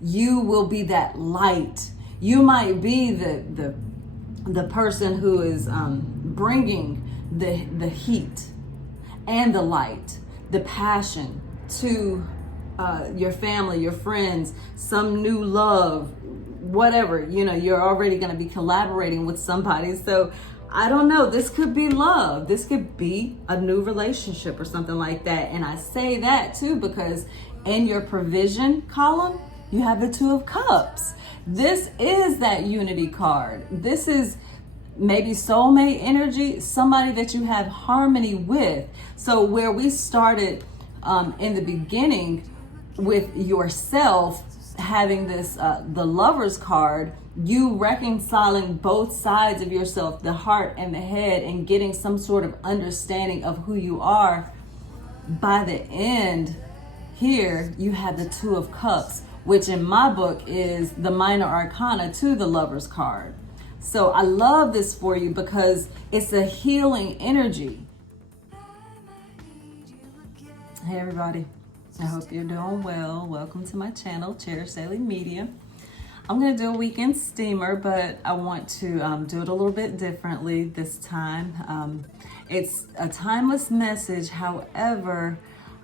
You will be that light. You might be the person who is bringing the heat and the light, the passion to your family, your friends, some new love, whatever. You're already going to be collaborating with somebody. So I don't know, this could be love. This could be a new relationship or something like that. And I say that too because in your provision column, you have the Two of Cups. This is that unity card. This is maybe soulmate energy, somebody that you have harmony with. So where we started in the beginning with yourself having this, the Lover's card, you reconciling both sides of yourself, the heart and the head, and getting some sort of understanding of who you are. By the end, here you have the Two of Cups, which in my book is the minor arcana to the Lover's card. So I love this for you because it's a healing energy. Hey everybody, I hope you're doing well. Welcome to my channel, Cherish Daily Media. I'm going to do a weekend steamer, but I want to do it a little bit differently this time. It's a timeless message. However,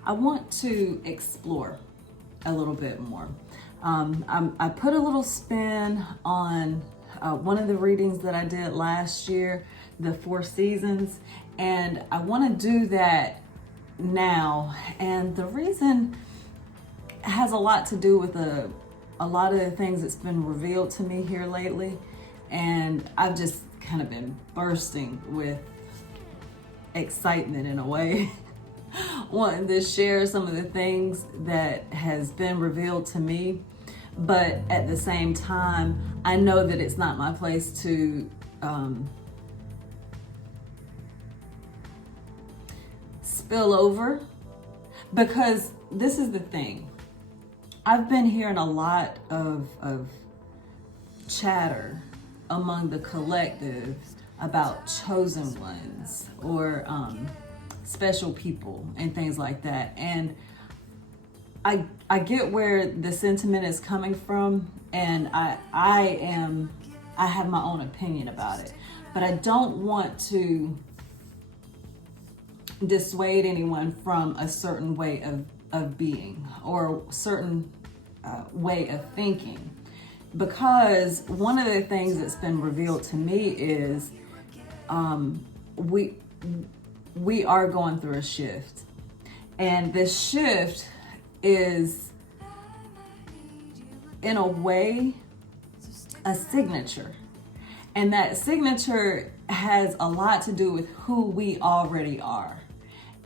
I want to explore a little bit more. I put a little spin on one of the readings that I did last year, the 4 seasons, and I want to do that now. And the reason has a lot to do with a lot of the things that's been revealed to me here lately, and I've just kind of been bursting with excitement in a way wanting to share some of the things that has been revealed to me. But at the same time, I know that it's not my place to spill over, because this is the thing. I've been hearing a lot of chatter among the collective about chosen ones or special people and things like that. And I get where the sentiment is coming from, and I have my own opinion about it, but I don't want to dissuade anyone from a certain way of being or certain way of thinking, because one of the things that's been revealed to me is we are going through a shift, and this shift is in a way a signature, and that signature has a lot to do with who we already are.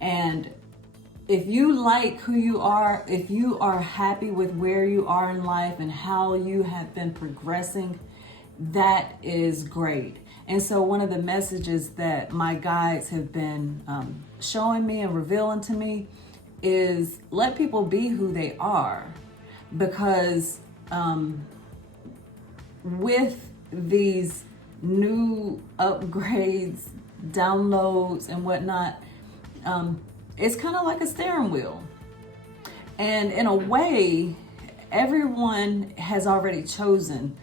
And if you like who you are, if you are happy with where you are in life and how you have been progressing, that is great. And so one of the messages that my guides have been showing me and revealing to me is let people be who they are, because with these new upgrades, downloads and whatnot, it's kind of like a steering wheel. And in a way, everyone has already chosen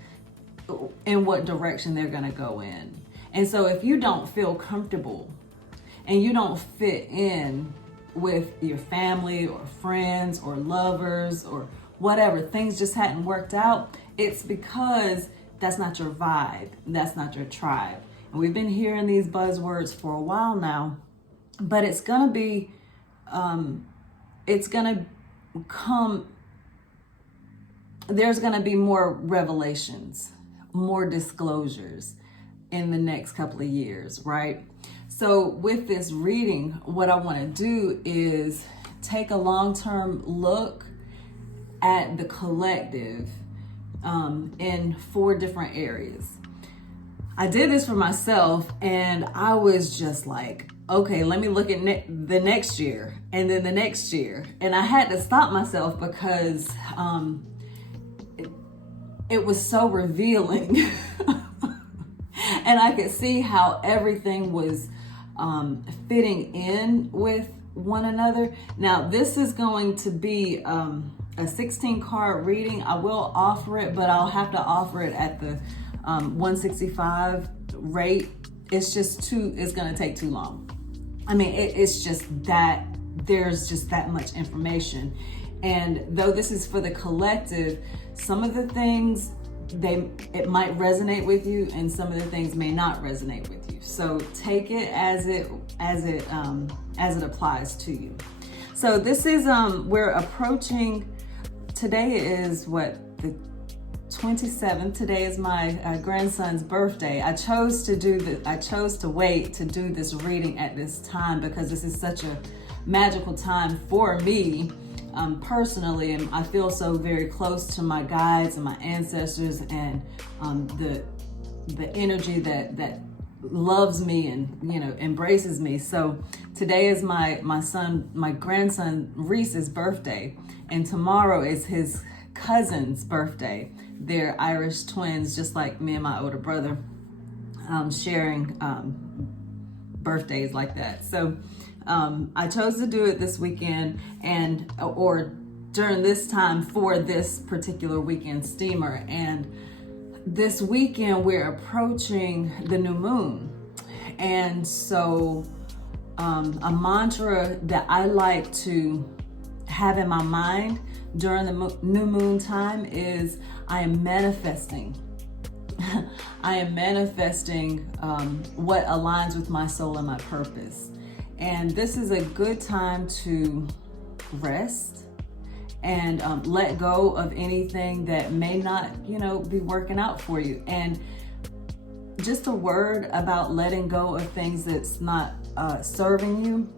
in what direction they're going to go in. And so if you don't feel comfortable and you don't fit in with your family or friends or lovers or whatever, things just hadn't worked out, it's because that's not your vibe. That's not your tribe. And we've been hearing these buzzwords for a while now, but it's going to be, there's going to be more revelations, more disclosures in the next couple of years, right? So with this reading, what I want to do is take a long-term look at the collective in 4 different areas. I did this for myself, and I was just like, okay, let me look at the next year and then the next year. And I had to stop myself because it was so revealing. And I could see how everything was fitting in with one another. Now, this is going to be a 16 card reading. I will offer it, but I'll have to offer it at the 165 rate. It's going to take too long. I mean, it's just that there's just that much information. And though this is for the collective, some of the things it might resonate with you, and some of the things may not resonate with you. So take it as it applies to you. So this is we're approaching. Today is the 27th. Today is my grandson's birthday. I chose to wait to do this reading at this time because this is such a magical time for me. Personally, and I feel so very close to my guides and my ancestors, and the energy that loves me and embraces me. So today is my grandson Reese's birthday, and tomorrow is his cousin's birthday. They're Irish twins, just like me and my older brother, sharing birthdays like that. So I chose to do it this weekend or during this time for this particular weekend steamer. And this weekend we're approaching the new moon. And so a mantra that I like to have in my mind during the new moon time is I am manifesting. I am manifesting what aligns with my soul and my purpose. And this is a good time to rest and let go of anything that may not, be working out for you. And just a word about letting go of things that's not serving you.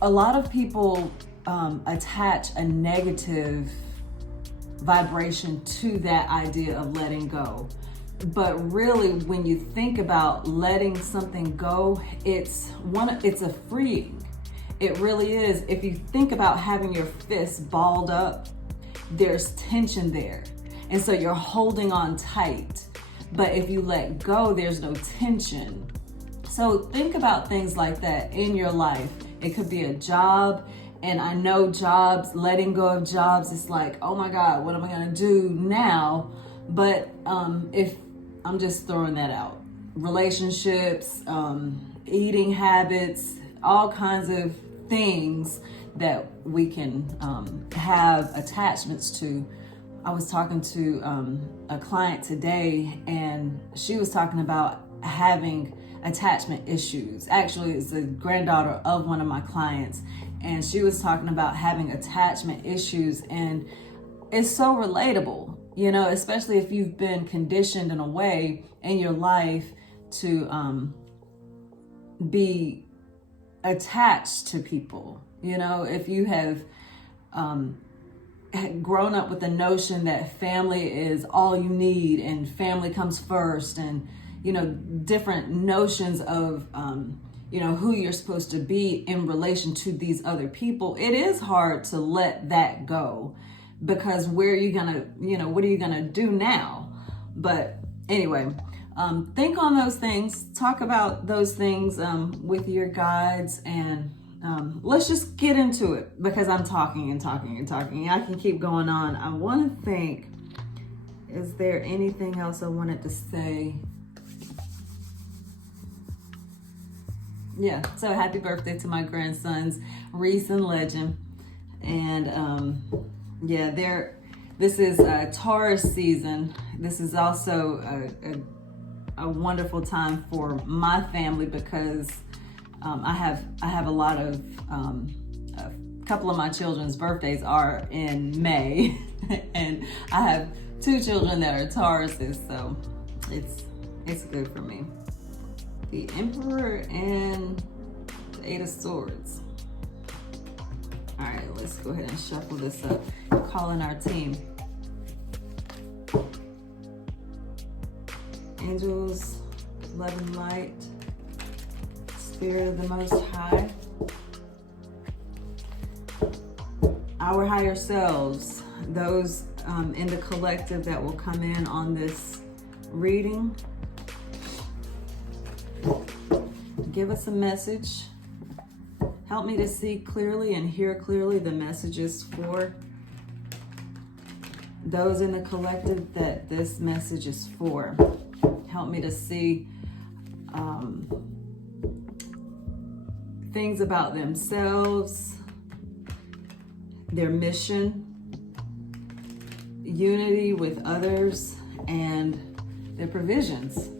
A lot of people attach a negative vibration to that idea of letting go. But really, when you think about letting something go, it's a freeing. It really is. If you think about having your fist balled up, there's tension there. And so you're holding on tight. But if you let go, there's no tension. So think about things like that in your life. It could be a job. And I know jobs, letting go of jobs, it's like, oh my God, what am I gonna do now? But if I'm just throwing that out. Relationships, eating habits, all kinds of things that we can have attachments to. I was talking to a client today, and she was talking about having attachment issues. Actually, it's the granddaughter of one of my clients, and she was talking about having attachment issues, and it's so relatable. Especially if you've been conditioned in a way in your life to be attached to people. If you have grown up with the notion that family is all you need and family comes first, and different notions of who you're supposed to be in relation to these other people, it is hard to let that go. Because where are you gonna, what are you gonna do now? But anyway, think on those things, talk about those things with your guides, and let's just get into it, because I'm talking and talking and talking. I can keep going on. I want to think, is there anything else I wanted to say? Yeah, so happy birthday to my grandsons, Reese and Legend. And this is Taurus season. This is also a wonderful time for my family, because I have a lot of a couple of my children's birthdays are in May, and I have 2 children that are Tauruses, so it's good for me. The Emperor and the 8 of Swords. All right, let's go ahead and shuffle this up. Call in our team. Angels, love and light, Spirit of the Most High, our higher selves, those in the collective that will come in on this reading. Give us a message Help me to see clearly and hear clearly the messages for those in the collective that this message is for. Help me to see things about themselves, their mission, unity with others, and their provisions.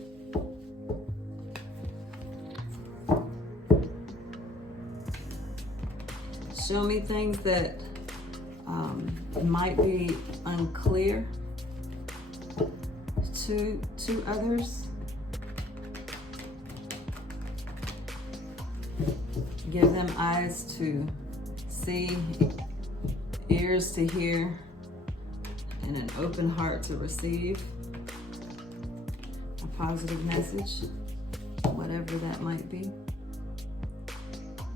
Show me things that might be unclear to others. Give them eyes to see, ears to hear, and an open heart to receive a positive message, whatever that might be.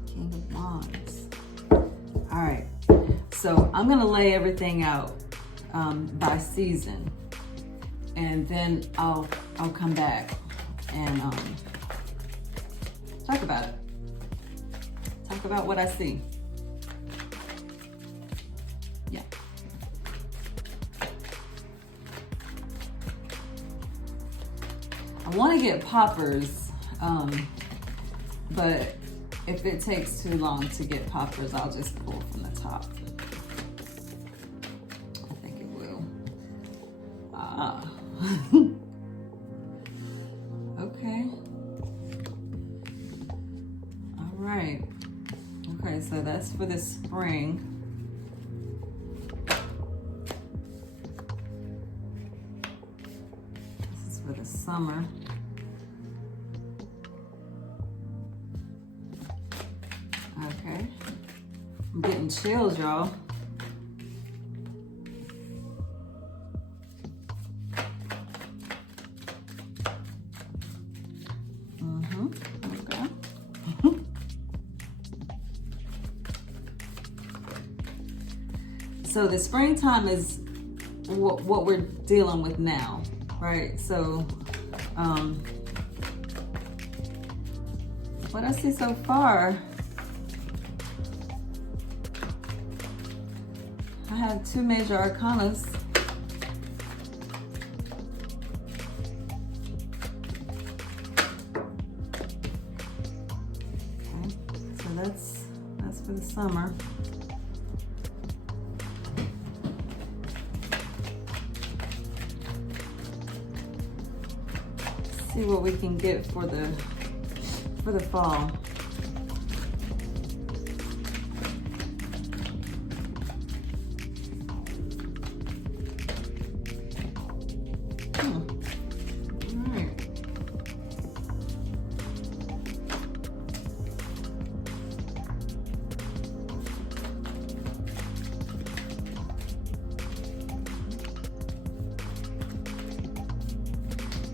King of Wands. All right, so I'm gonna lay everything out by season, and then I'll come back and talk about it. Talk about what I see. Yeah. I want to get poppers, but if it takes too long to get poppers, I'll just pull from the top. I think it will. Okay. All right. Okay, so that's for the spring. This is for the summer. Okay. I'm getting chills, y'all. Okay. So the springtime is what we're dealing with now, right? So what I see so far, I have two major arcanas. Okay, so that's for the summer. See what we can get for the fall.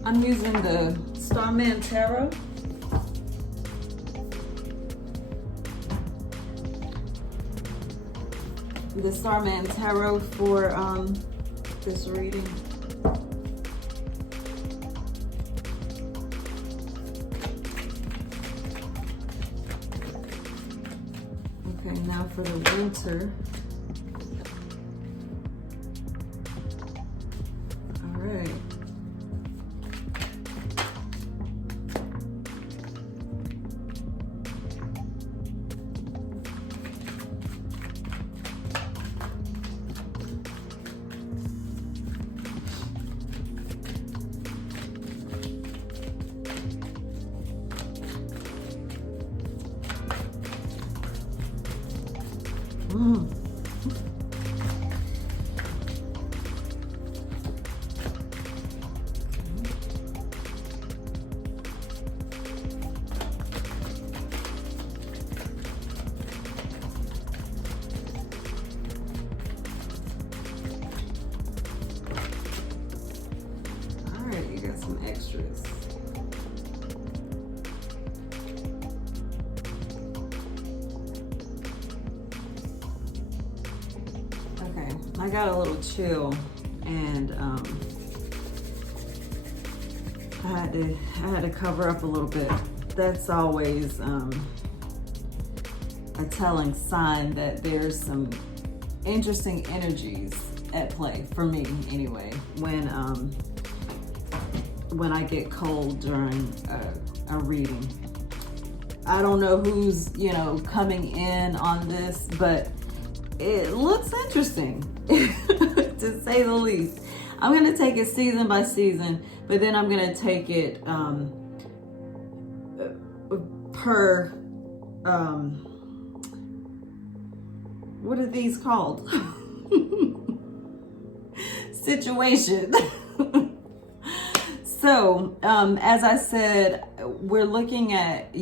I'm using the Starman Tarot. The Starman Tarot for this reading. Okay, now for the winter. All right. All right, you got some extras. I got a little chill, and I had to cover up a little bit. That's always a telling sign that there's some interesting energies at play for me anyway when I get cold during a reading. I don't know who's coming in on this, but it looks interesting to say the least. I'm going to take it season by season, but then I'm going to take it per what are these called? Situation. So, as I said, we're looking at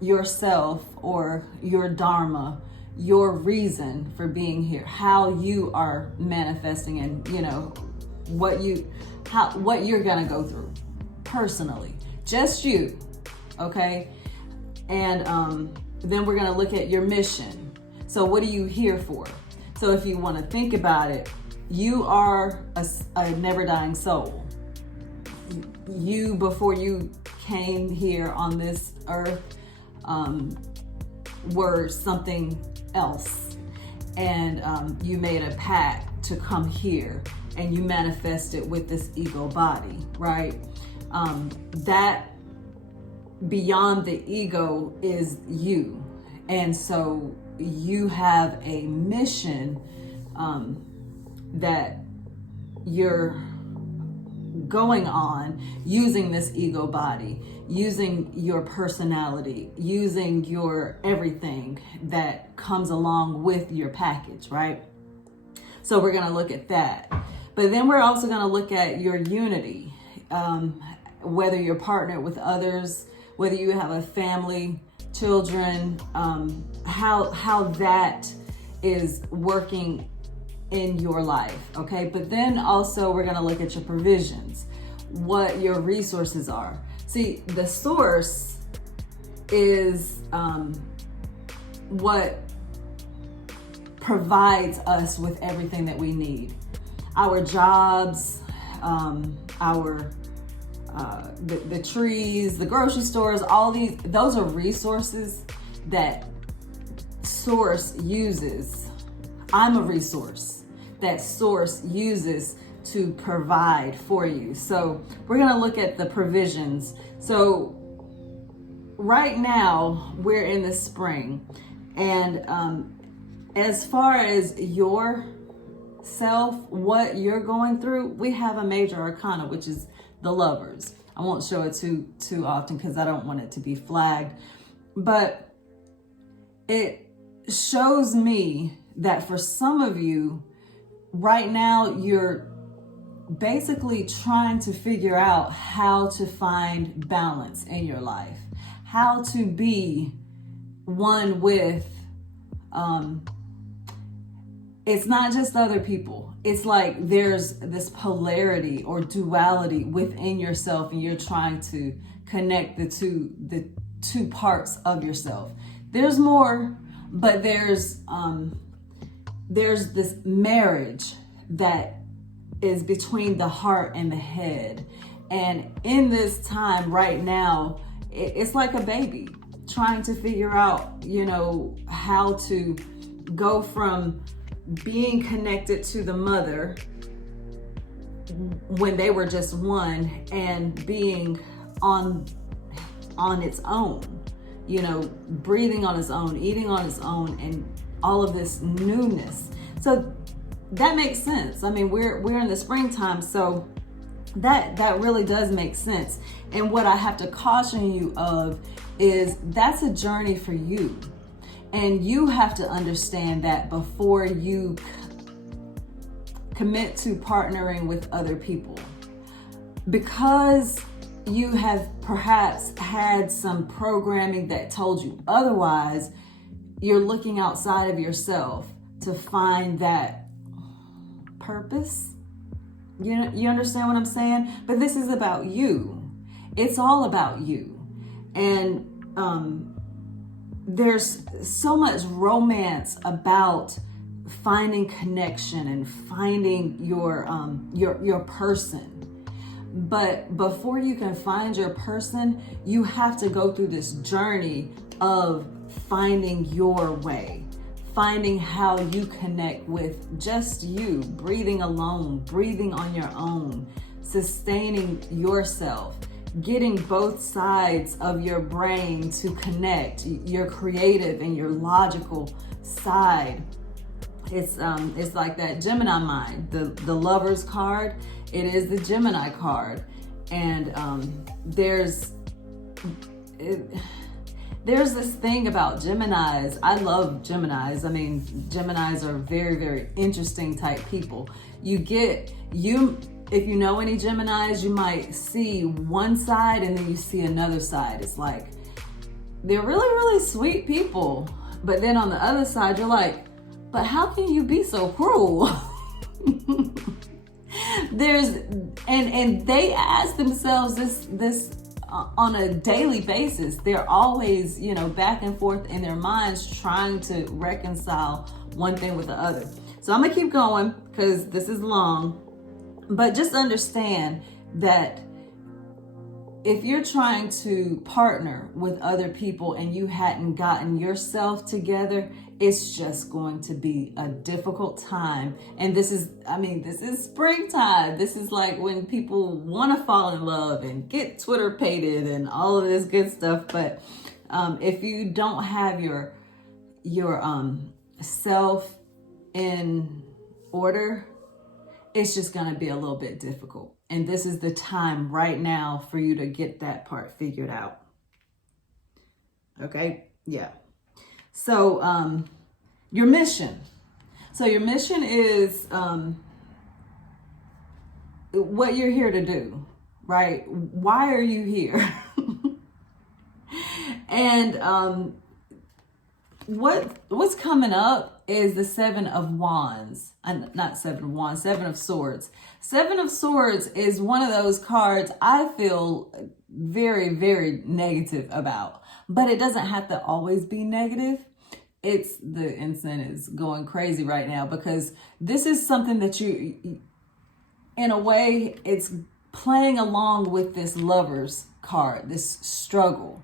yourself or your dharma, your reason for being here, how you are manifesting, and what you're gonna go through personally, just you, okay? And then we're gonna look at your mission. So, what are you here for? So, if you want to think about it, you are a never-dying soul. You, before you came here on this earth, were something else, and you made a pact to come here, and you manifested with this ego body, right? That beyond the ego is you, and so you have a mission that you're going on using this ego body, using your personality, using your everything that comes along with your package, right? So we're going to look at that. But then we're also going to look at your unity, whether you're partnered with others, whether you have a family, children, how that is working in your life, okay? But then also we're gonna look at your provisions, what your resources are. See, the source is what provides us with everything that we need. Our jobs, the trees, the grocery stores, all those are resources that source uses. I'm a resource that source uses to provide for you. So we're going to look at the provisions. So right now we're in the spring, and as far as your self, what you're going through, we have a major arcana, which is the Lovers. I won't show it too often because I don't want it to be flagged, but it shows me that for some of you right now, you're basically trying to figure out how to find balance in your life, how to be one with, it's not just other people. It's like there's this polarity or duality within yourself, and you're trying to connect the two parts of yourself. There's more, but there's this marriage that is between the heart and the head. And in this time right now, it's like a baby trying to figure out, how to go from being connected to the mother when they were just one and being on its own, breathing on its own, eating on its own, and all of this newness. So that makes sense. I mean, we're in the springtime, so that really does make sense. And what I have to caution you of is that's a journey for you. And you have to understand that before you commit to partnering with other people. Because you have perhaps had some programming that told you otherwise, you're looking outside of yourself to find that purpose. You understand what I'm saying? But this is about you. It's all about you. And there's so much romance about finding connection and finding your person. But before you can find your person, you have to go through this journey of finding your way, finding how you connect with just you, breathing alone, breathing on your own, sustaining yourself, getting both sides of your brain to connect, your creative and your logical side. It's like that Gemini mind, the Lover's card. It is the Gemini card, and there's this thing about Geminis. I love Geminis. I mean, Geminis are very, very interesting type people. If you know any Geminis, you might see one side and then you see another side. It's like they're really, really sweet people, but then on the other side, you're like, but how can you be so cruel? And they ask themselves this on a daily basis. They're always, back and forth in their minds trying to reconcile one thing with the other. So I'm gonna keep going because this is long, but just understand that if you're trying to partner with other people and you hadn't gotten yourself together, it's just going to be a difficult time. And this is springtime. This is like when people want to fall in love and get Twitter pated and all of this good stuff. But if you don't have your self in order, it's just going to be a little bit difficult. And this is the time right now for you to get that part figured out. Okay? Yeah. So, your mission. So your mission is what you're here to do, right? Why are you here? And what's coming up is the Seven of Wands. Not Seven of Wands, Seven of Swords. Seven of Swords is one of those cards I feel very, very negative about. But it doesn't have to always be negative. It's the incense is going crazy right now because this is something that you, in a way, it's playing along with this Lover's card, this struggle.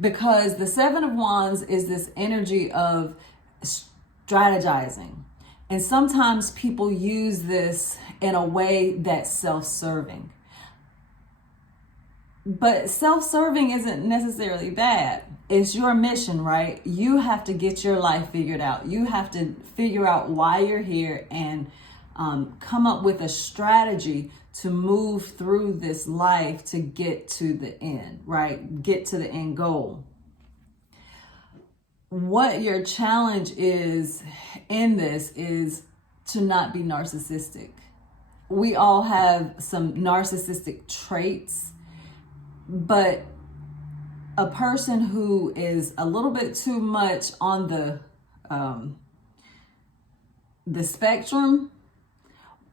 Because the Seven of Wands is this energy of strategizing. And sometimes people use this in a way that's self-serving. But self-serving isn't necessarily bad. It's your mission, right? You have to get your life figured out. You have to figure out why you're here and come up with a strategy to move through this life to get to the end, right? Get to the end goal. What your challenge is in this is to not be narcissistic. We all have some narcissistic traits. But a person who is a little bit too much on the spectrum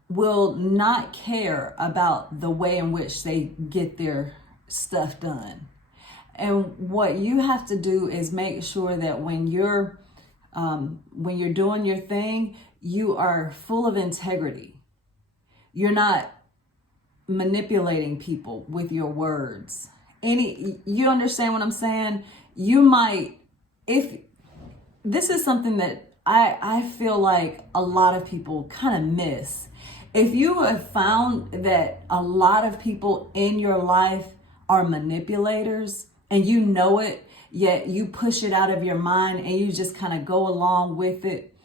will not care about the way in which they get their stuff done. And what you have to do is make sure that when you're doing your thing, you are full of integrity. You're not manipulating people with your words. You understand what I'm saying? You might, if this is something that I feel like a lot of people kind of miss. If you have found that a lot of people in your life are manipulators and you know it, yet you push it out of your mind and you just kind of go along with it,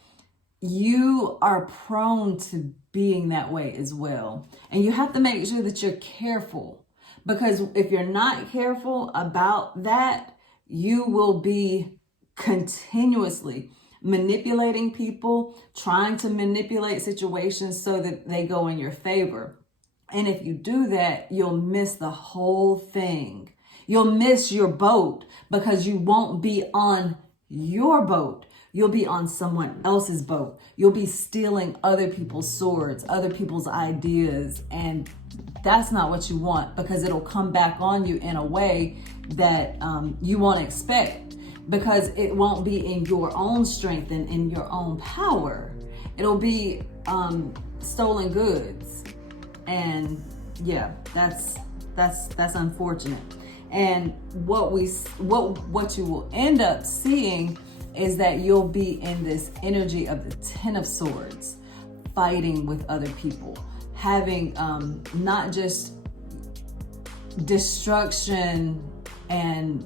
you are prone to being that way as well. And you have to make sure that you're careful, because if you're not careful about that, you will be continuously manipulating people, trying to manipulate situations so that they go in your favor. And if you do that, you'll miss the whole thing. You'll miss your boat because you won't be on your boat. You'll be on someone else's boat. You'll be stealing other people's swords, other people's ideas. And that's not what you want, because it'll come back on you in a way that you won't expect, because it won't be in your own strength and in your own power. It'll be stolen goods. And yeah, that's unfortunate. And what you will end up seeing is that you'll be in this energy of the Ten of Swords, fighting with other people, having not just destruction and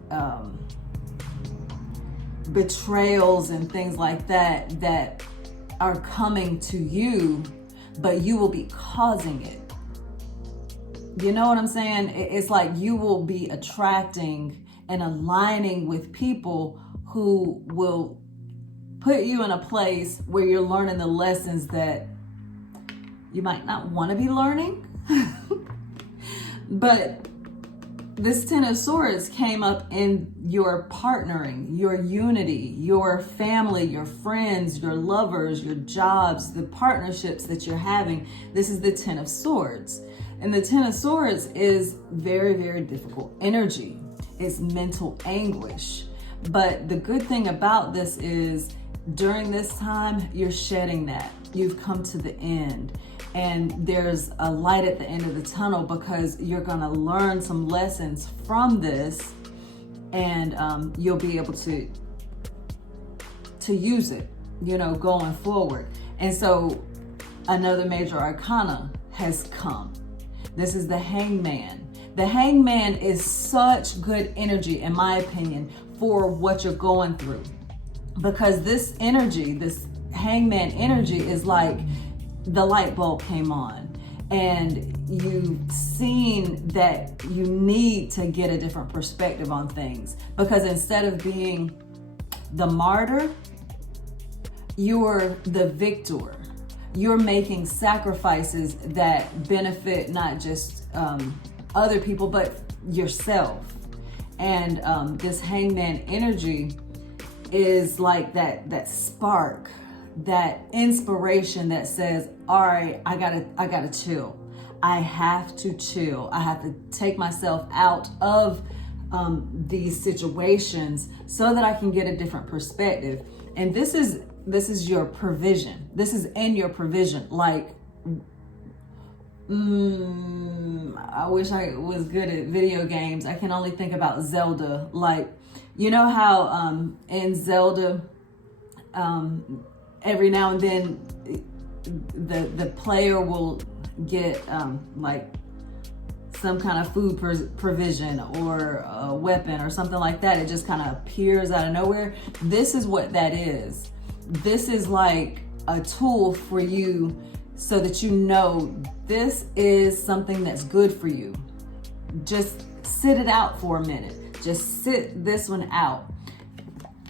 betrayals and things like that that are coming to you, but you will be causing it. You know what I'm saying? It's like you will be attracting and aligning with people who will put you in a place where you're learning the lessons that you might not want to be learning. But this Ten of Swords came up in your partnering, your unity, your family, your friends, your lovers, your jobs, the partnerships that you're having. This is the Ten of Swords. And the Ten of Swords is very, very difficult energy. It's mental anguish. But the good thing about this is during this time, you're shedding that. You've come to the end. And there's a light at the end of the tunnel because you're going to learn some lessons from this, and you'll be able to use it, going forward. And so another major arcana has come. This is the Hangman. The Hangman is such good energy, in my opinion, for what you're going through. Because this energy, this Hangman energy, is like the light bulb came on and you've seen that you need to get a different perspective on things. Because instead of being the martyr, you're the victor. You're making sacrifices that benefit not just other people, but yourself. And this Hangman energy is like that spark, that inspiration that says, all right, I gotta chill. I have to chill. I have to take myself out of these situations so that I can get a different perspective. And this is your provision. This is in your provision. Like, I wish I was good at video games. I can only think about Zelda. Like, you know how in Zelda, every now and then the player will get like some kind of food provision or a weapon or something like that. It just kind of appears out of nowhere. This is what that is. This is like a tool for you so that you know this is something that's good for you. Just sit it out for a minute. Just sit this one out.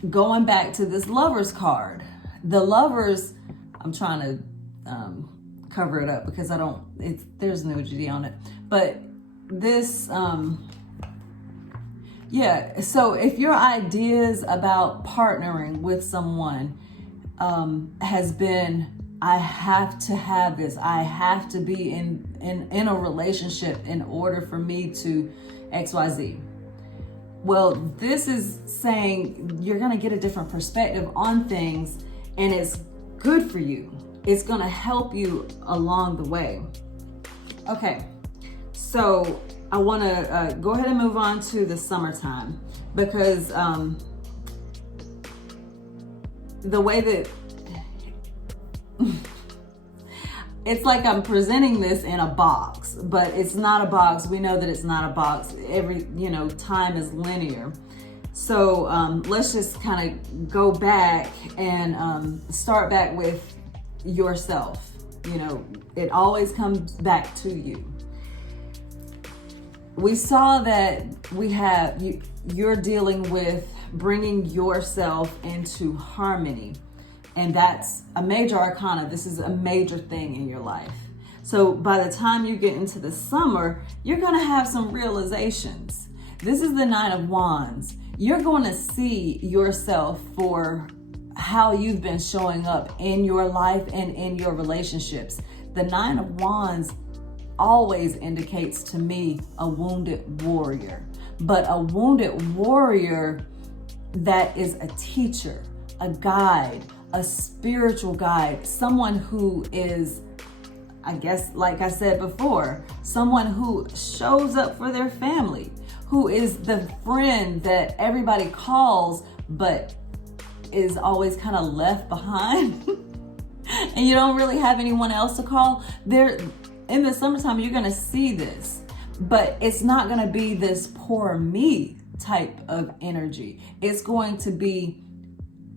Going back to this Lovers card. The Lovers, I'm trying to cover it up because there's nudity on it. But this, so if your ideas about partnering with someone has been, I have to have this, I have to be in a relationship in order for me to XYZ. Well, this is saying you're going to get a different perspective on things, and it's good for you. It's going to help you along the way. Okay, so I want to go ahead and move on to the summertime, because the way that it's like I'm presenting this in a box, but it's not a box. We know that it's not a box. Time is linear. So let's just kind of go back and start back with yourself. It always comes back to you. We saw that you're dealing with bringing yourself into harmony. And that's a major arcana. This is a major thing in your life. So by the time you get into the summer, you're going to have some realizations. This is the Nine of Wands. You're going to see yourself for how you've been showing up in your life and in your relationships. The Nine of Wands always indicates to me a wounded warrior, but a wounded warrior that is a teacher, a guide, a spiritual guide, someone who is, I guess, like I said before, someone who shows up for their family, who is the friend that everybody calls, but is always kind of left behind. And you don't really have anyone else to call. There, in the summertime, you're gonna see this, but it's not gonna be this poor me type of energy. It's going to be,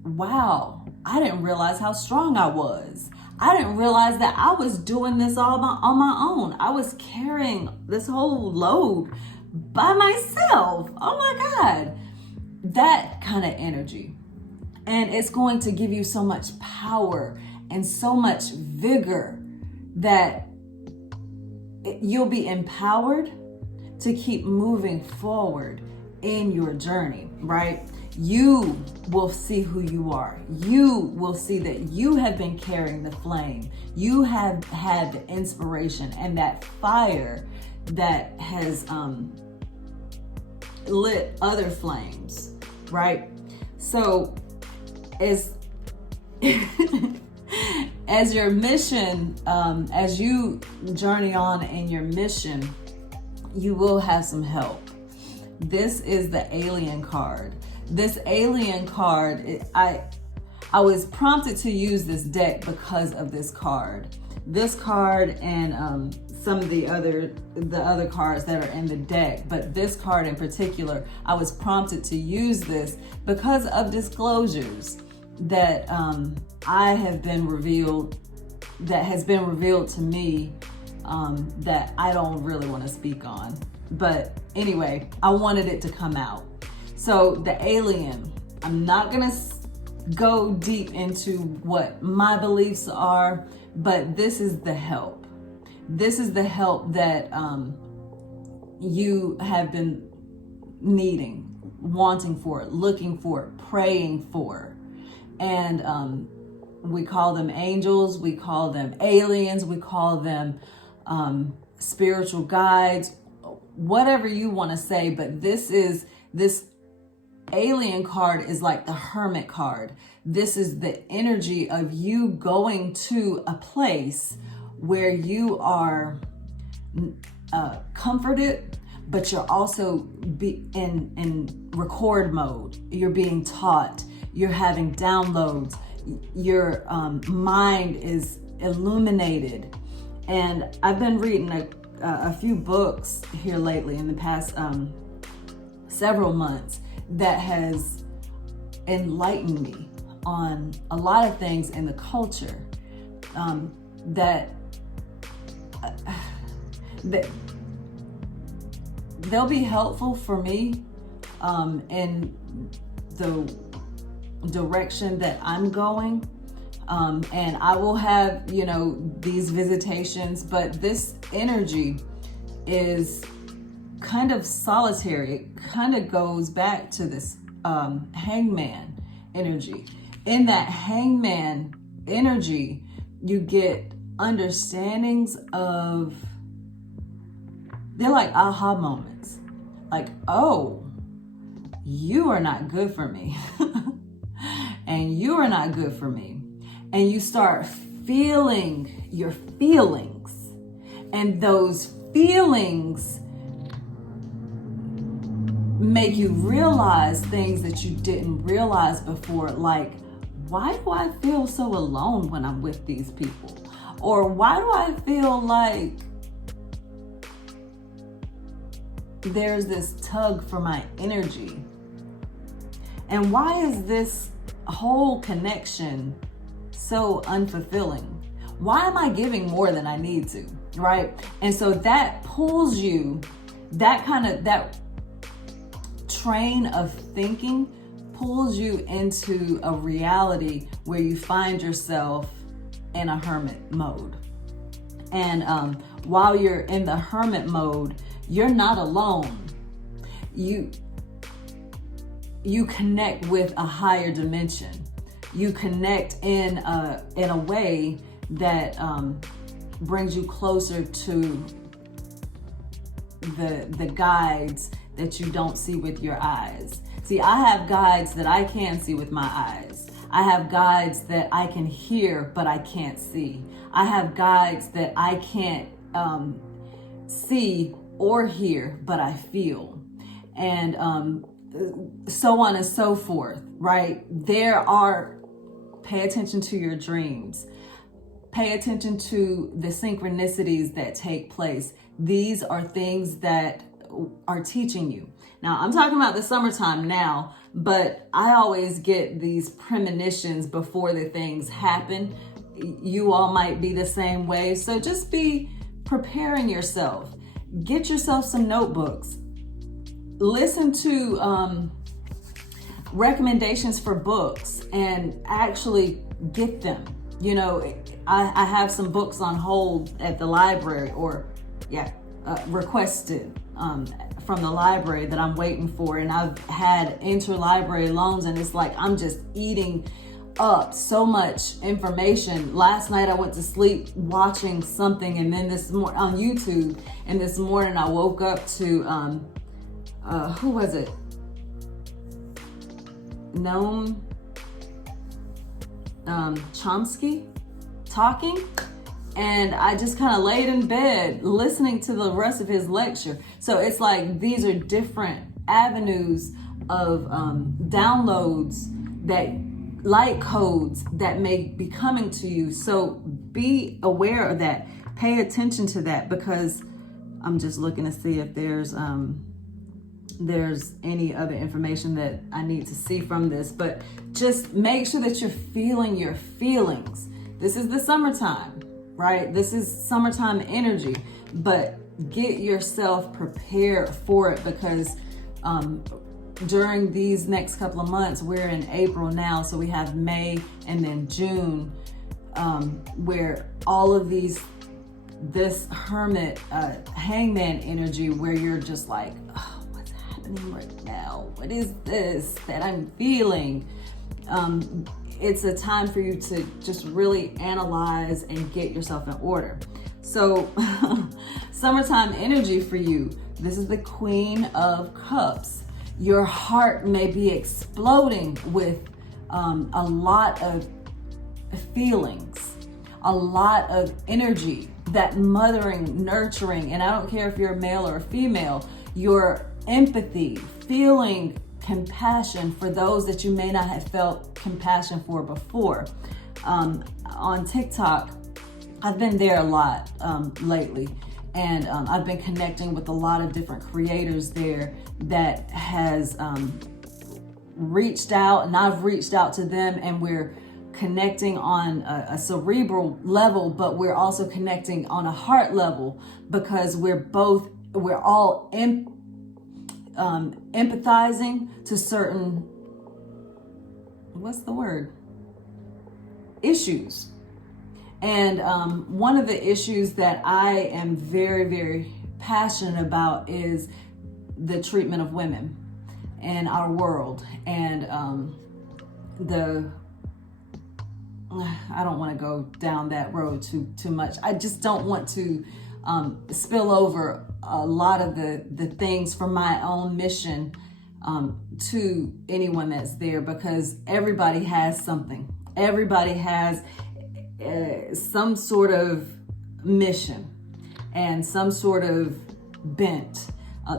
wow, I didn't realize how strong I was. I didn't realize that I was doing this all on my own. I was carrying this whole load by myself. Oh my God. That kind of energy. And it's going to give you so much power and so much vigor that you'll be empowered to keep moving forward in your journey, right? You will see who you are. You will see that you have been carrying the flame. You have had the inspiration and that fire that has lit other flames, right? So as as your mission, as you journey on in your mission, you will have some help. This is the alien card. This alien card, I was prompted to use this deck because of this card. This card and some of the other cards that are in the deck, but this card in particular, I was prompted to use this because of disclosures that I have been revealed, that has been revealed to me, that I don't really want to speak on. But anyway, I wanted it to come out. So the alien, I'm not gonna go deep into what my beliefs are, but this is the help. This is the help that you have been needing, wanting for, looking for, praying for. And we call them angels, we call them aliens, we call them spiritual guides, whatever you want to say. But this alien card is like the hermit card. This is the energy of you going to a place where you are comforted, but you're also in record mode. You're being taught, you're having downloads, your mind is illuminated. And I've been reading a few books here lately in the past several months that has enlightened me on a lot of things in the culture that they'll be helpful for me in the direction that I'm going. And I will have, these visitations, but this energy is kind of solitary. It kind of goes back to this hangman energy. In that hangman energy, you get understandings of, they're like aha moments. Like, oh, you are not good for me. And you are not good for me. And you start feeling your feelings. And those feelings make you realize things that you didn't realize before. Like, why do I feel so alone when I'm with these people? Or why do I feel like there's this tug for my energy? And why is this whole connection so unfulfilling? Why am I giving more than I need to, right? And so that pulls you, that train of thinking pulls you into a reality where you find yourself in a hermit mode. And while you're in the hermit mode, you're not alone. You connect with a higher dimension. You connect in a way that brings you closer to the guides that you don't see with your eyes. See, I have guides that I can see with my eyes. I have guides that I can hear, but I can't see. I have guides that I can't see or hear, but I feel. and so on and so forth, right? Pay attention to your dreams. Pay attention to the synchronicities that take place. These are things that are teaching you. Now, I'm talking about the summertime now, but I always get these premonitions before the things happen. You all might be the same way. So just be preparing yourself. Get yourself some notebooks. Listen to recommendations for books and actually get them. You know, I have some books on hold at the library, requested from the library that I'm waiting for. And I've had interlibrary loans, and it's like I'm just eating up so much information. Last night I went to sleep watching something, and then this morning on YouTube, and this morning I woke up to who was it? Noam Chomsky talking, and I just kind of laid in bed listening to the rest of his lecture. So it's like these are different avenues of downloads, that light codes that may be coming to you. So be aware of that. Pay attention to that, because I'm just looking to see if there's any other information that I need to see from this. But just make sure that you're feeling your feelings. This is the summertime, right? This is summertime energy, but get yourself prepared for it, because during these next couple of months, we're in April now, so we have May and then June, where all of this hermit, hangman energy, where you're just like, oh, what's happening right now? What is this that I'm feeling? It's a time for you to just really analyze and get yourself in order. So summertime energy for you, this is the Queen of Cups. Your heart may be exploding with a lot of feelings, a lot of energy, that mothering, nurturing, and I don't care if you're a male or a female, your empathy, feeling compassion for those that you may not have felt compassion for before. On TikTok, I've been there a lot lately, and I've been connecting with a lot of different creators there that has reached out, and I've reached out to them, and we're connecting on a cerebral level, but we're also connecting on a heart level, because we're all empathizing to certain, issues. And one of the issues that I am very, very passionate about is the treatment of women in our world. And I don't want to go down that road too much. I just don't want to spill over a lot of the things from my own mission to anyone that's there, because everybody has something. Everybody has some sort of mission and some sort of bent.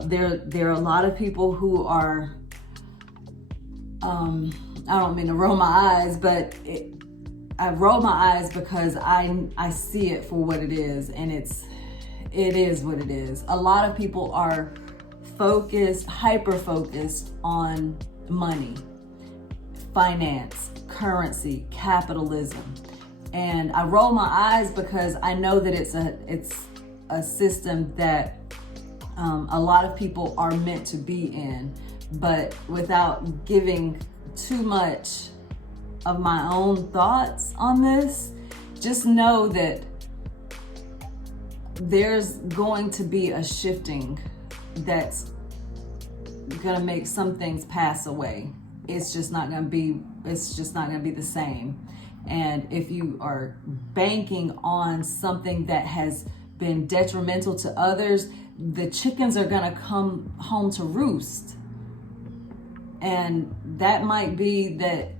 There are a lot of people who are, I don't mean to roll my eyes, but I roll my eyes because I see it for what it is, and it is what it is. A lot of people are hyper-focused on money, finance, currency, capitalism. And I roll my eyes because I know that it's a system that a lot of people are meant to be in, but without giving too much of my own thoughts on this, just know that there's going to be a shifting that's going to make some things pass away. It's just not going to be the same. And if you are banking on something that has been detrimental to others, the chickens are going to come home to roost. And that might be that,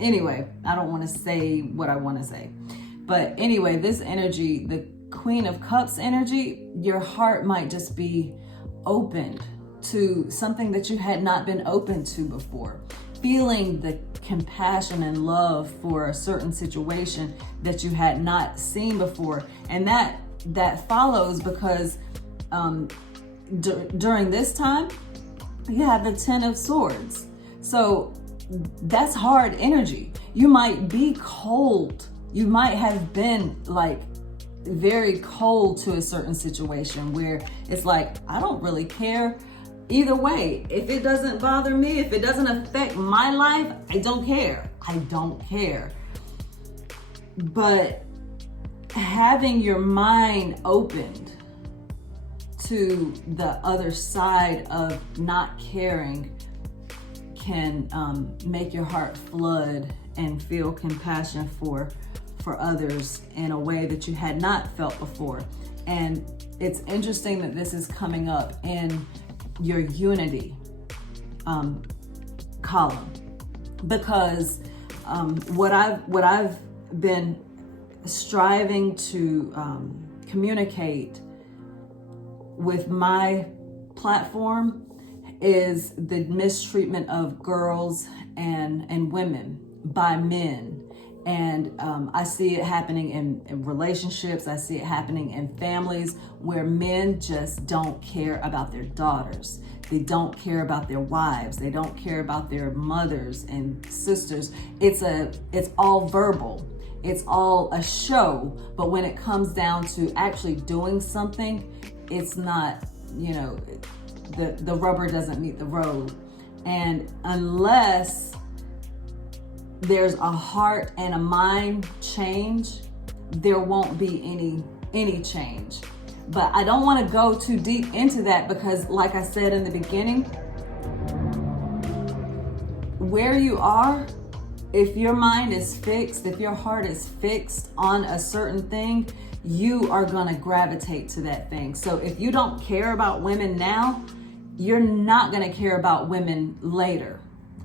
anyway, I don't want to say what I want to say. But anyway, this energy, the Queen of Cups energy, your heart might just be opened to something that you had not been open to before, feeling the compassion and love for a certain situation that you had not seen before. And that follows because during this time, you have the 10 of Swords. So that's hard energy. You might be cold. You might have been like very cold to a certain situation where it's like, I don't really care either way. If it doesn't bother me, if it doesn't affect my life, I don't care. I don't care. But having your mind opened to the other side of not caring can make your heart flood and feel compassion for others in a way that you had not felt before. And it's interesting that this is coming up in your unity column, because what I've been striving to communicate with my platform is the mistreatment of girls and women by men. And I see it happening in relationships. I see it happening in families where men just don't care about their daughters. They don't care about their wives. They don't care about their mothers and sisters. It's all verbal. It's all a show. But when it comes down to actually doing something, it's not, the rubber doesn't meet the road. And unless there's a heart and a mind change, there won't be any change. But I don't want to go too deep into that because, like I said in the beginning, where you are, if your mind is fixed, if your heart is fixed on a certain thing, you are going to gravitate to that thing. So if you don't care about women now, you're not going to care about women later.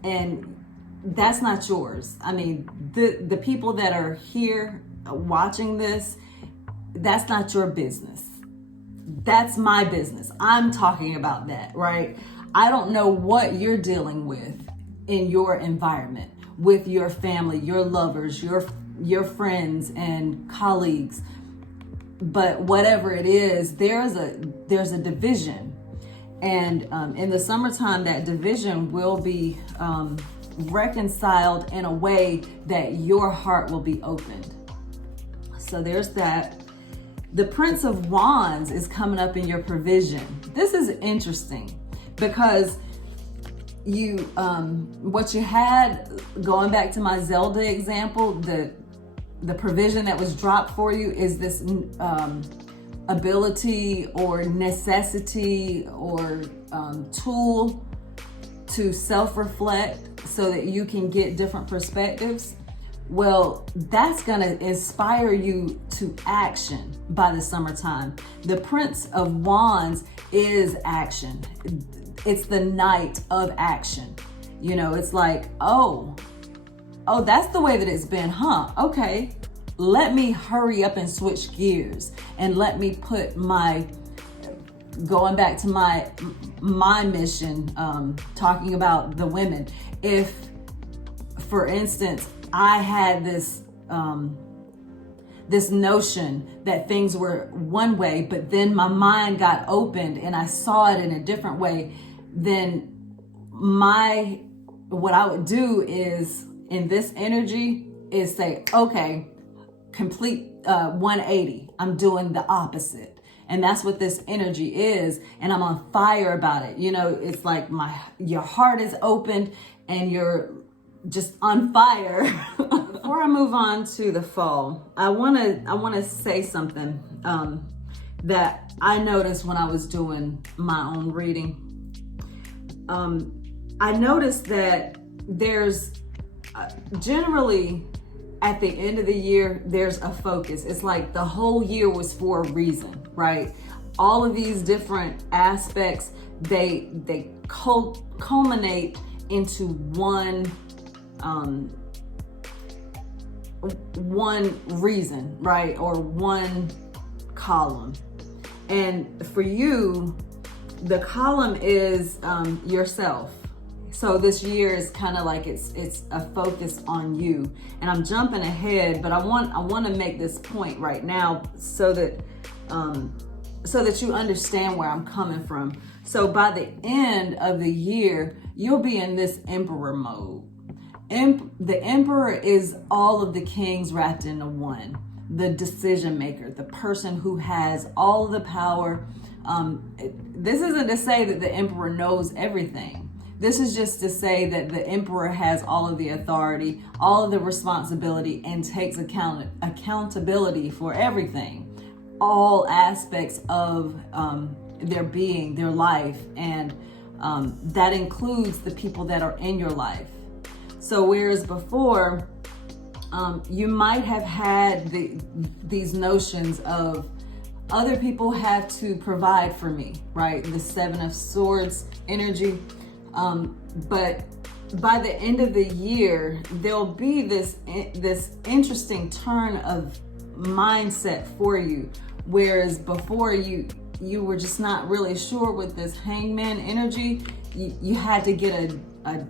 And that's not yours. I mean, the people that are here watching this, that's not your business. That's my business. I'm talking about that, right? I don't know what you're dealing with in your environment, with your family, your lovers, your friends and colleagues. But whatever it is, there's a division. And in the summertime, that division will be reconciled in a way that your heart will be opened. So there's that. The Prince of Wands is coming up in your provision. This is interesting because you what you had, going back to my Zelda example, the provision that was dropped for you is this ability or necessity or tool to self-reflect so that you can get different perspectives. Well, that's going to inspire you to action by the summertime. The Prince of Wands is action. It's the night of action. It's like, oh, that's the way that it's been, huh? Okay, let me hurry up and switch gears and let me put going back to my mission, talking about the women. If, for instance, I had this notion that things were one way, but then my mind got opened and I saw it in a different way, then what I would do is, in this energy, is say, okay, complete 180. I'm doing the opposite. And that's what this energy is. And I'm on fire about it. It's like your heart is opened and you're just on fire. Before I move on to the fall, I want to say something that I noticed when I was doing my own reading. I noticed that there's generally at the end of the year, there's a focus. It's like the whole year was for a reason, right? All of these different aspects, they culminate into one reason, right? Or one column. And for you, The column is yourself. So this year is kind of like it's a focus on you. And I'm jumping ahead, but I want to make this point right now so that you understand where I'm coming from. So by the end of the year, you'll be in this emperor mode. The emperor is all of the kings wrapped into one. The decision maker, the person who has all of the power. This isn't to say that the emperor knows everything. This is just to say that the emperor has all of the authority, all of the responsibility, and takes accountability for everything, all aspects of their being, their life, and that includes the people that are in your life. So whereas before, you might have had these notions of other people have to provide for me, right? The Seven of Swords energy. But by the end of the year, there'll be this interesting turn of mindset for you. Whereas before you were just not really sure with this Hangman energy, you had to get a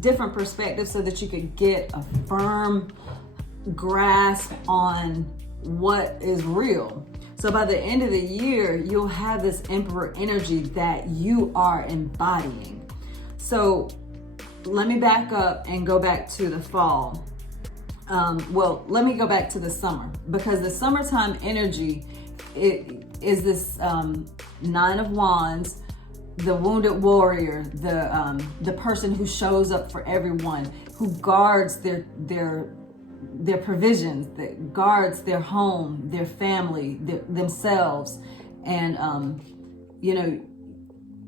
different perspective so that you could get a firm grasp on what is real. So by the end of the year, you'll have this emperor energy that you are embodying. So let me back up and go back to the fall. Let me go back to the summer, because the summertime energy, it is this Nine of Wands, the wounded warrior, the person who shows up for everyone, who guards their provisions, that guards their home, their family, themselves, and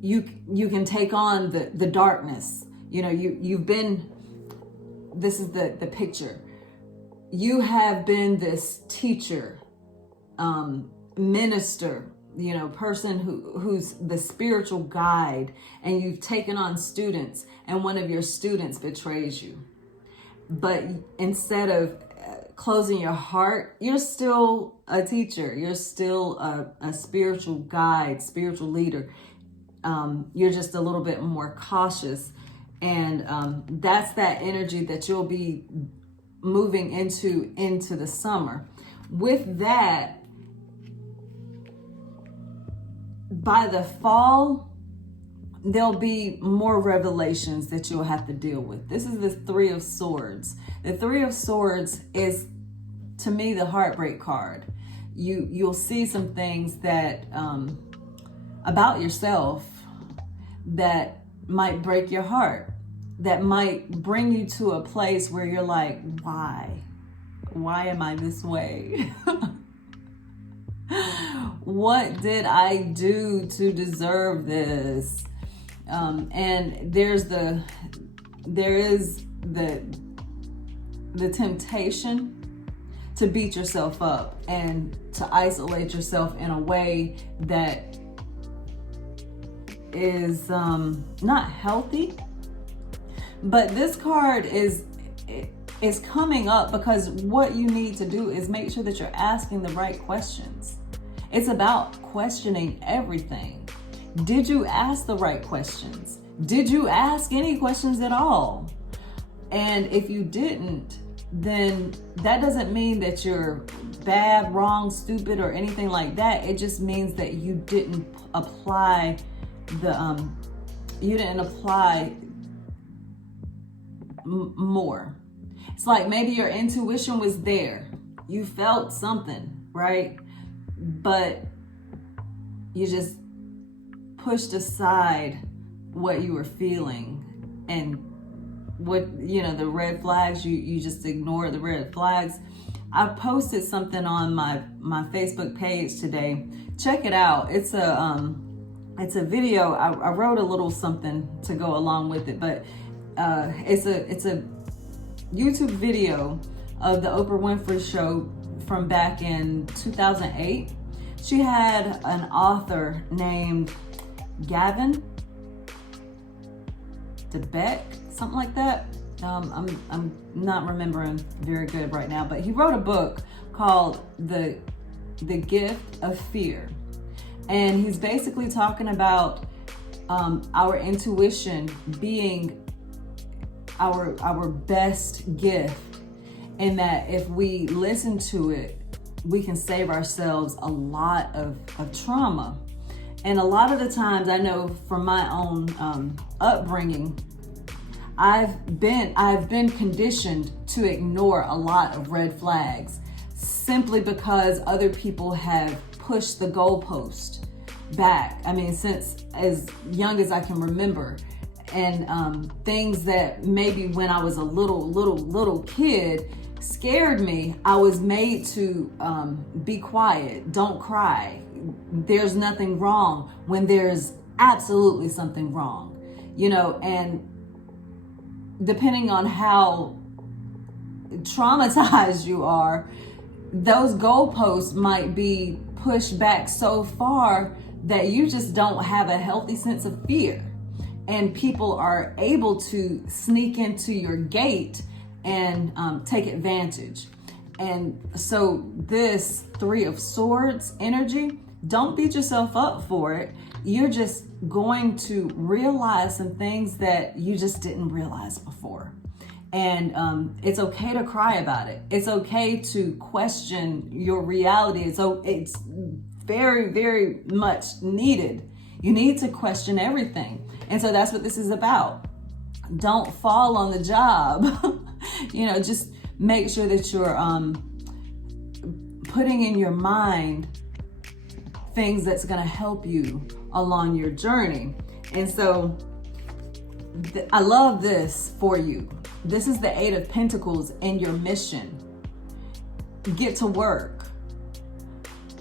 you can take on the darkness. You've been. This is the picture. You have been this teacher, minister, person who's the spiritual guide, and you've taken on students, and one of your students betrays you. But instead of closing your heart, you're still a teacher. You're still a spiritual guide, spiritual leader. You're just a little bit more cautious. And that's that energy that you'll be moving into the summer. With that, by the fall, there'll be more revelations that you'll have to deal with. This is the Three of Swords. The Three of Swords is, to me, the heartbreak card. You'll see some things that about yourself that might break your heart, that might bring you to a place where you're like, why am I this way? What did I do to deserve this? And there is the temptation to beat yourself up and to isolate yourself in a way that is not healthy. But this card is coming up because what you need to do is make sure that you're asking the right questions. It's about questioning everything. Did you ask the right questions? Did you ask any questions at all? And if you didn't, then that doesn't mean that you're bad, wrong, stupid, or anything like that. It just means that you didn't apply more. It's like maybe your intuition was there. You felt something, right? But you just pushed aside what you were feeling, and what, the red flags, you just ignore the red flags. I posted something on my Facebook page today. Check it out. It's a video. I wrote a little something to go along with it, but it's a YouTube video of the Oprah Winfrey Show from back in 2008. She had an author named Gavin DeBeck, something like that. I'm not remembering very good right now, but he wrote a book called The Gift of Fear. And he's basically talking about our intuition being our best gift, and that if we listen to it, we can save ourselves a lot of trauma. And a lot of the times, I know from my own upbringing, I've been conditioned to ignore a lot of red flags simply because other people have pushed the goalpost back. I mean, since as young as I can remember, and things that maybe when I was a little kid scared me, I was made to be quiet, don't cry. There's nothing wrong when there's absolutely something wrong, and depending on how traumatized you are, those goalposts might be pushed back so far that you just don't have a healthy sense of fear. And people are able to sneak into your gate and take advantage. And so this Three of Swords energy, don't beat yourself up for it. You're just going to realize some things that you just didn't realize before. And it's okay to cry about it. It's okay to question your reality. It's very, very much needed. You need to question everything. And so that's what this is about. Don't fall on the job. Just make sure that you're putting in your mind things that's going to help you along your journey. And so I love this for you. This is the Eight of Pentacles in your mission. Get to work.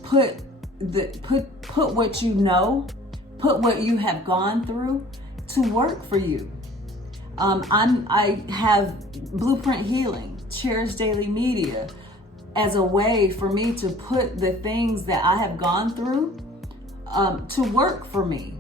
Put what you know, put what you have gone through to work for you. I have Blueprint Healing, Cherish Daily Media, as a way for me to put the things that I have gone through to work for me.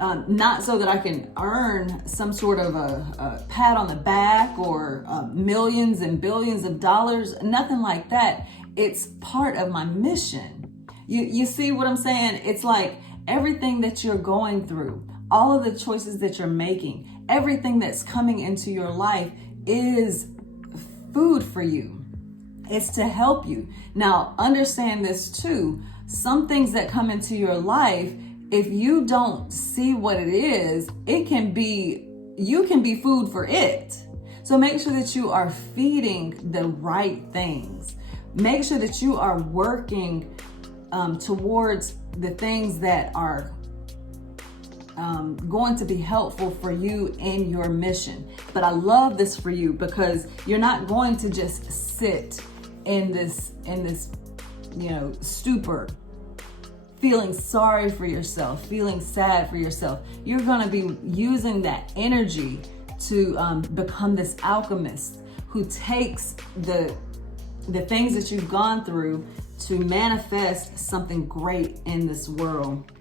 Not so that I can earn some sort of a pat on the back or millions and billions of dollars, nothing like that. It's part of my mission. You see what I'm saying? It's like everything that you're going through, all of the choices that you're making, everything that's coming into your life is food for you. It's to help you. Now, understand this too. Some things that come into your life, if you don't see what it is, you can be food for it. So make sure that you are feeding the right things. Make sure that you are working towards the things that are going to be helpful for you in your mission. But I love this for you because you're not going to just sit in this stupor, feeling sorry for yourself, feeling sad for yourself. You're going to be using that energy to become this alchemist who takes the things that you've gone through to manifest something great in this world.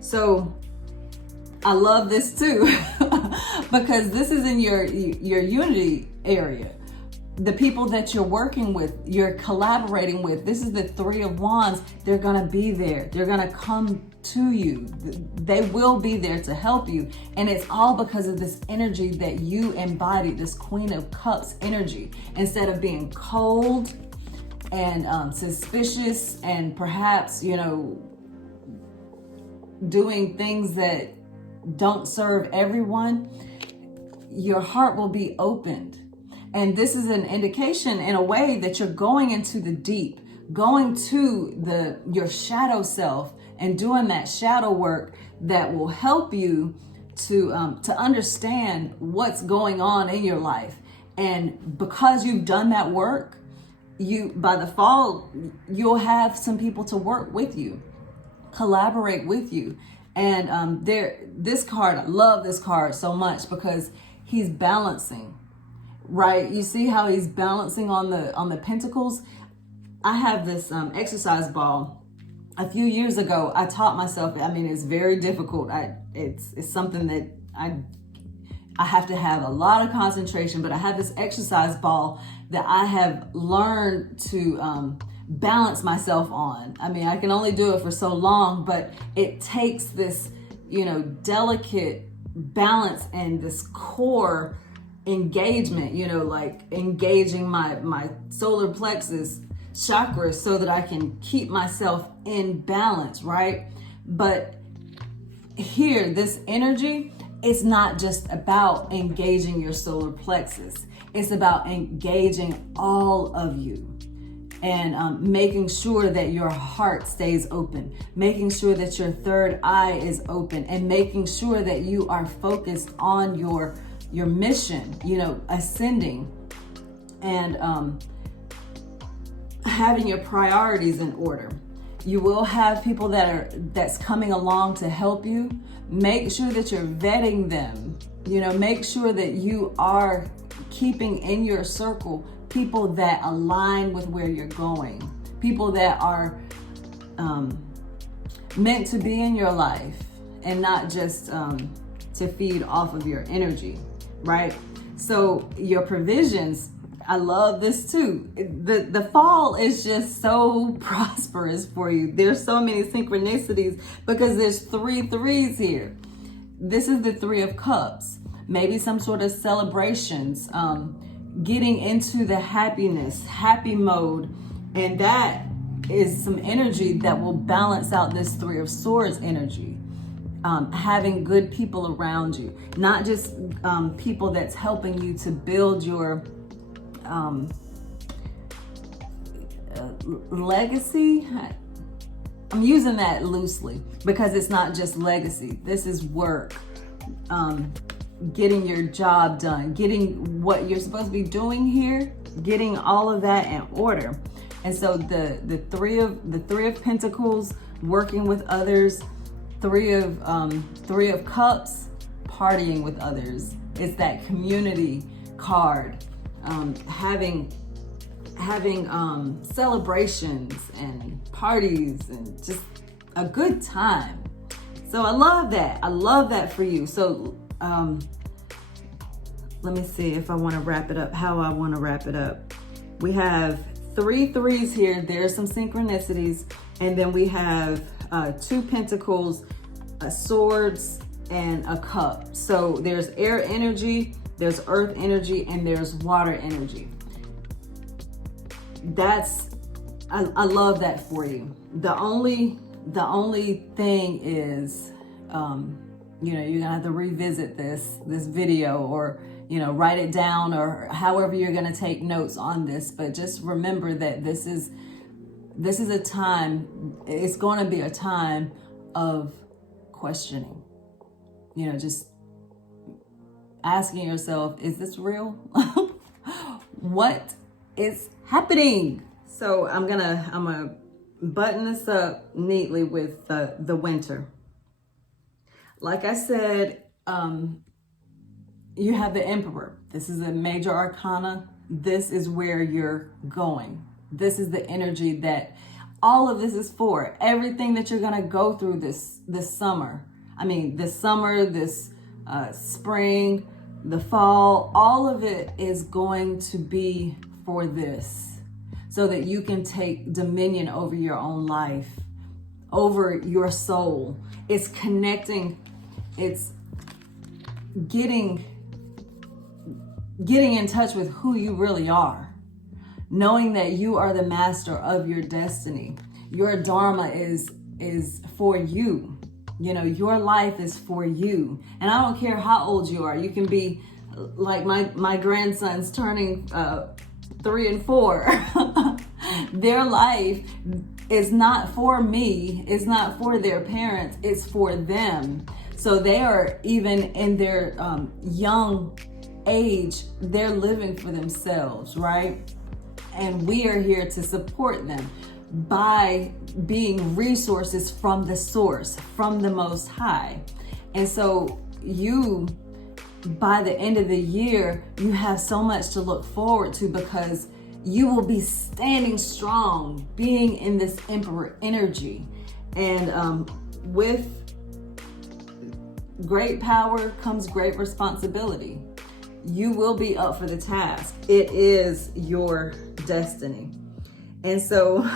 So I love this too because this is in your unity area. The people that you're working with, you're collaborating with, this is the Three of Wands. They're going to be there. They're going to come to you. They will be there to help you. And it's all because of this energy that you embody, this Queen of Cups energy. Instead of being cold and suspicious and perhaps, doing things that don't serve everyone, your heart will be opened. And this is an indication in a way that you're going into the deep, going to your shadow self and doing that shadow work that will help you to understand what's going on in your life. And because you've done that work, by the fall, you'll have some people to work with you, collaborate with you. And this card, I love this card so much because he's balancing. Right, you see how he's balancing on the pentacles. I have this exercise ball. A few years ago, I taught myself. I mean, it's very difficult. It's something that I have to have a lot of concentration. But I have this exercise ball that I have learned to balance myself on. I mean, I can only do it for so long, but it takes this, delicate balance and this core engagement, like engaging my solar plexus chakra so that I can keep myself in balance, right? But here, this energy, it's not just about engaging your solar plexus. It's about engaging all of you and making sure that your heart stays open, making sure that your third eye is open, and making sure that you are focused on your mission, ascending and having your priorities in order. You will have people that's coming along to help you. Make sure that you're vetting them. Make sure that you are keeping in your circle people that align with where you're going, people that are meant to be in your life and not just to feed off of your energy, right? So your provisions, I love this too. The fall is just so prosperous for you. There's so many synchronicities because there's 3 threes here. This is the 3 of Cups. Maybe some sort of celebrations, getting into the happy mode. And that is some energy that will balance out this 3 of Swords energy. Having good people around you, not just people that's helping you to build your legacy. I'm using that loosely because it's not just legacy. This is work, getting your job done, getting what you're supposed to be doing here, getting all of that in order. And so the three of Pentacles, working with others, three of Cups, partying with others. It's that community card. Having celebrations and parties and just a good time. So I love that for you. So let me see if I want to wrap it up, how I want to wrap it up. We have 3 threes here. There's some synchronicities. And then we have 2 pentacles, swords, and a cup. So there's air energy, there's earth energy, and there's water energy. I love that for you. The only thing is, you're gonna have to revisit this video, or write it down, or however you're gonna take notes on this. But just remember that this is a time. It's going to be a time of questioning. Just asking yourself, is this real? What is happening? So I'm gonna button this up neatly with the winter. Like I said, you have the Emperor. This is a major arcana. This is where you're going. This is the energy that all of this is for. Everything that you're gonna go through this summer. I mean, this summer, this spring, the fall, all of it is going to be for this, so that you can take dominion over your own life, over your soul. It's connecting, it's getting in touch with who you really are, knowing that you are the master of your destiny. Your dharma is for you. Your life is for you. And I don't care how old you are. You can be like my grandsons turning 3 and 4. Their life is not for me. It's not for their parents. It's for them. So they are, even in their young age, they're living for themselves, right? And we are here to support them by being resources from the source, from the Most High. And so you, by the end of the year, you have so much to look forward to, because you will be standing strong, being in this Emperor energy. And with great power comes great responsibility. You will be up for the task. It is your destiny. And so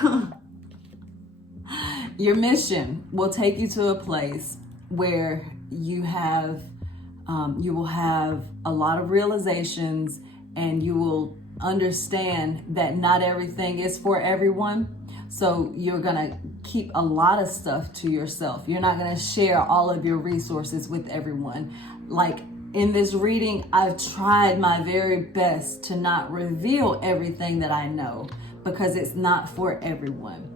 your mission will take you to a place where you will have a lot of realizations, and you will understand that not everything is for everyone. So you're gonna keep a lot of stuff to yourself. You're not gonna share all of your resources with everyone. Like in this reading, I've tried my very best to not reveal everything that I know, because it's not for everyone.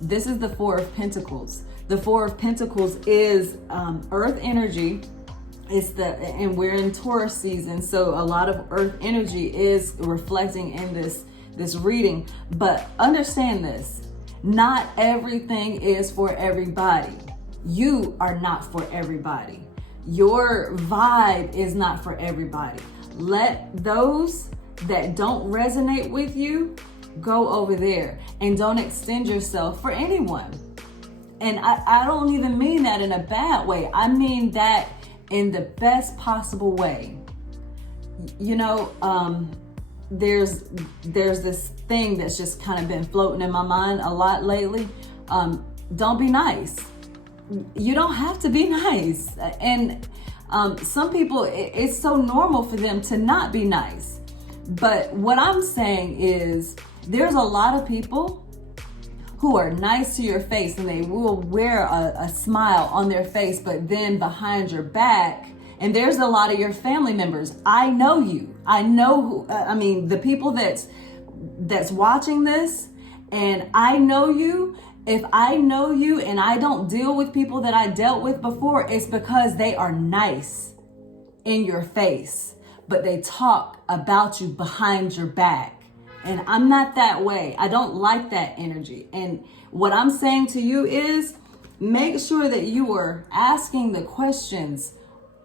This is the Four of Pentacles. The Four of Pentacles is earth energy. And we're in Taurus season, so a lot of earth energy is reflecting in this reading. But understand this, not everything is for everybody. You are not for everybody. Your vibe is not for everybody. Let those that don't resonate with you go over there, and don't extend yourself for anyone. And I don't even mean that in a bad way. I mean that in the best possible way. You know, there's this thing that's just kind of been floating in my mind a lot lately. Don't be nice. You don't have to be nice. And some people, it's so normal for them to not be nice. But what I'm saying is, there's a lot of people who are nice to your face, and they will wear a smile on their face, but then behind your back, and there's a lot of your family members. I know you. I know who, the people that's watching this, and I know you. If I know you and I don't deal with people that I dealt with before, it's because they are nice in your face, but they talk about you behind your back. And I'm not that way. I don't like that energy. And what I'm saying to you is, make sure that you are asking the questions.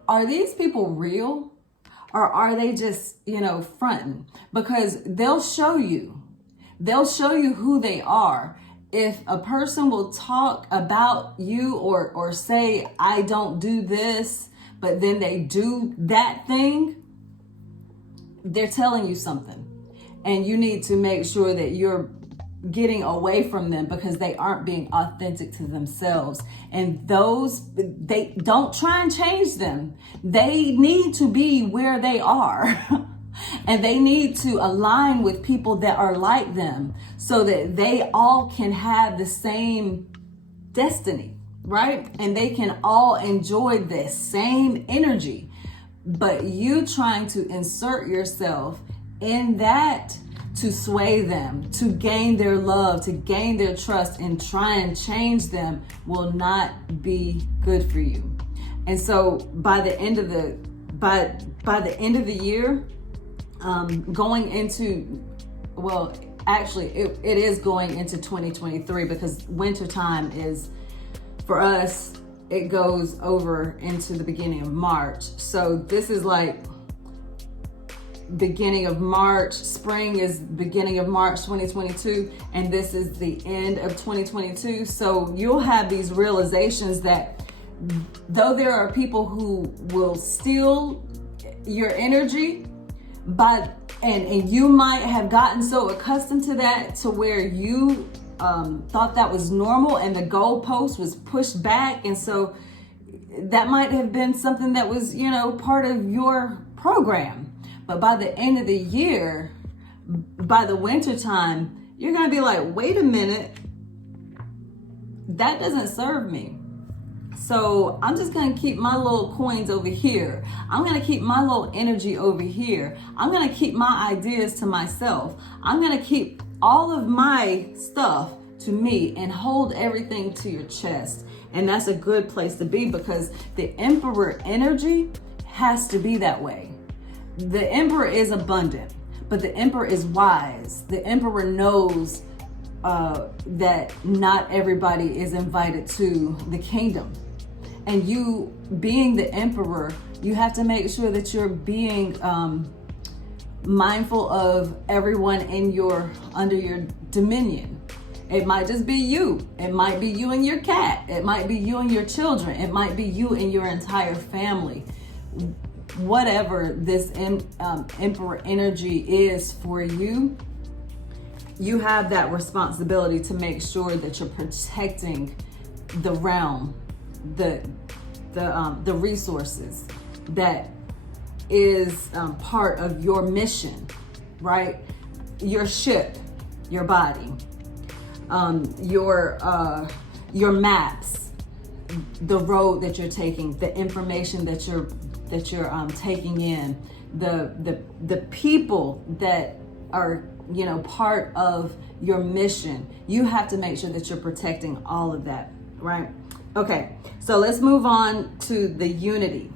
Are these people real? Or are they just, fronting? Because they'll show you who they are. If a person will talk about you or say, I don't do this, but then they do that thing, they're telling you something. And you need to make sure that you're getting away from them, because they aren't being authentic to themselves. And they don't try and change them. They need to be where they are. And they need to align with people that are like them, so that they all can have the same destiny, right? And they can all enjoy this same energy. But you trying to insert yourself in that to sway them, to gain their love, to gain their trust, and try and change them will not be good for you. And so by the end of the year, going into, well, actually it is going into 2023, because wintertime is, for us, it goes over into the beginning of March. So this is like beginning of March. Spring is beginning of March 2022, and this is the end of 2022. So you'll have these realizations that though there are people who will steal your energy, and you might have gotten so accustomed to that to where you thought that was normal, and the goalpost was pushed back, and so that might have been something that was part of your program. But by the end of the year, by the winter time, you're gonna be like, wait a minute, that doesn't serve me. So I'm just gonna keep my little coins over here. I'm gonna keep my little energy over here. I'm gonna keep my ideas to myself. I'm gonna keep all of my stuff to me, and hold everything to your chest. And that's a good place to be, because the Emperor energy has to be that way. The Emperor is abundant, but the Emperor is wise. The Emperor knows that not everybody is invited to the kingdom. And you being the Emperor, you have to make sure that you're being mindful of everyone under your dominion. It might just be you. It might be you and your cat. It might be you and your children. It might be you and your entire family. Whatever this Emperor energy is for you, you have that responsibility to make sure that you're protecting the realm, the resources that is part of your mission, right? Your ship, your body, your maps, the road that you're taking, the information that you're taking in, the people that are part of your mission. You have to make sure that you're protecting all of that, right? Okay, so let's move on to the unity.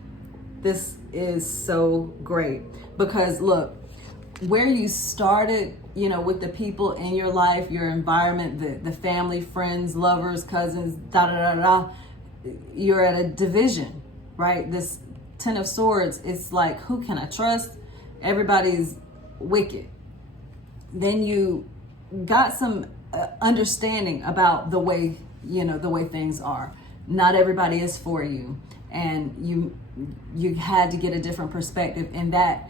This is so great because look, where you started, with the people in your life, your environment, the family, friends, lovers, cousins, you're at a division, right? This Ten of Swords, it's like, who can I trust? Everybody's wicked. Then you got some understanding about the way things are. Not everybody is for you, and you had to get a different perspective, and that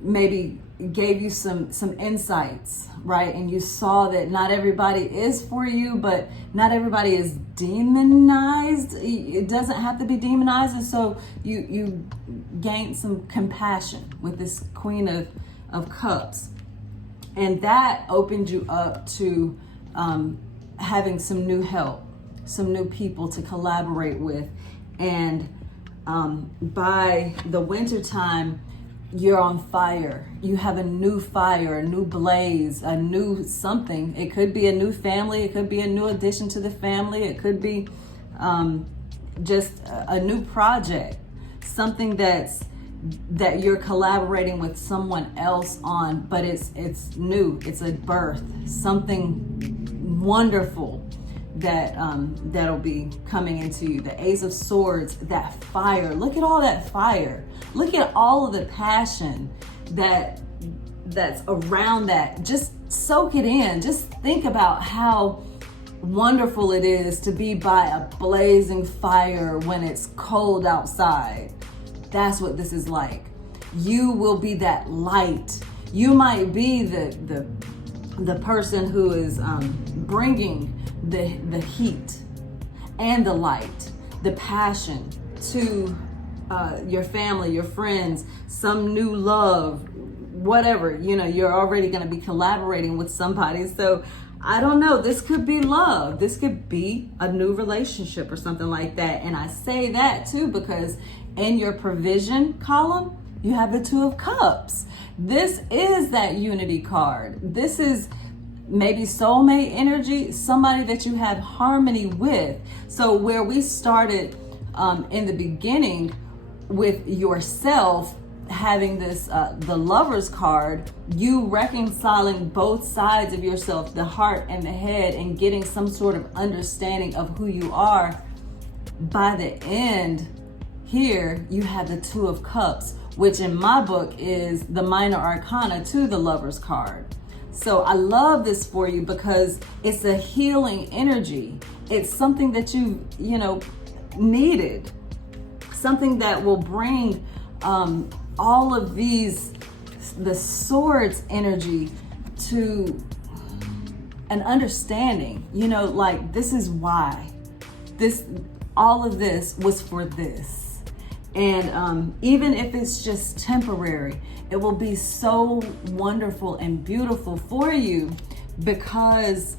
maybe gave you some insights, right? And you saw that not everybody is for you, but not everybody is demonized. It doesn't have to be demonized. And so you gained some compassion with this Queen of Cups. And that opened you up to having some new help, some new people to collaborate with. And by the winter time, you're on fire. You have a new fire, a new blaze, a new something. It could be a new family. It could be a new addition to the family. It could be just a new project, something that you're collaborating with someone else on, but it's new. It's a birth, something wonderful that'll be coming into you. The Ace of Swords, that fire. Look at all that fire. Look at all of the passion that's around that. Just soak it in. Just think about how wonderful it is to be by a blazing fire when it's cold outside. That's what this is like. You will be that light. You might be the person who is bringing the heat and the light, the passion to your family, your friends, some new love, whatever. You're already going to be collaborating with somebody. So I don't know, this could be love. This could be a new relationship or something like that. And I say that too because in your provision column, you have the Two of Cups. This is that unity card. This is maybe soulmate energy, somebody that you have harmony with. So where we started in the beginning with yourself having this, the Lover's card, you reconciling both sides of yourself, the heart and the head, and getting some sort of understanding of who you are. By the end, here you have the Two of Cups, which in my book is the minor arcana to the Lover's card. So I love this for you because it's a healing energy. It's something that you needed, something that will bring all of the swords energy to an understanding, like this is why all of this was for this. And even if it's just temporary, it will be so wonderful and beautiful for you because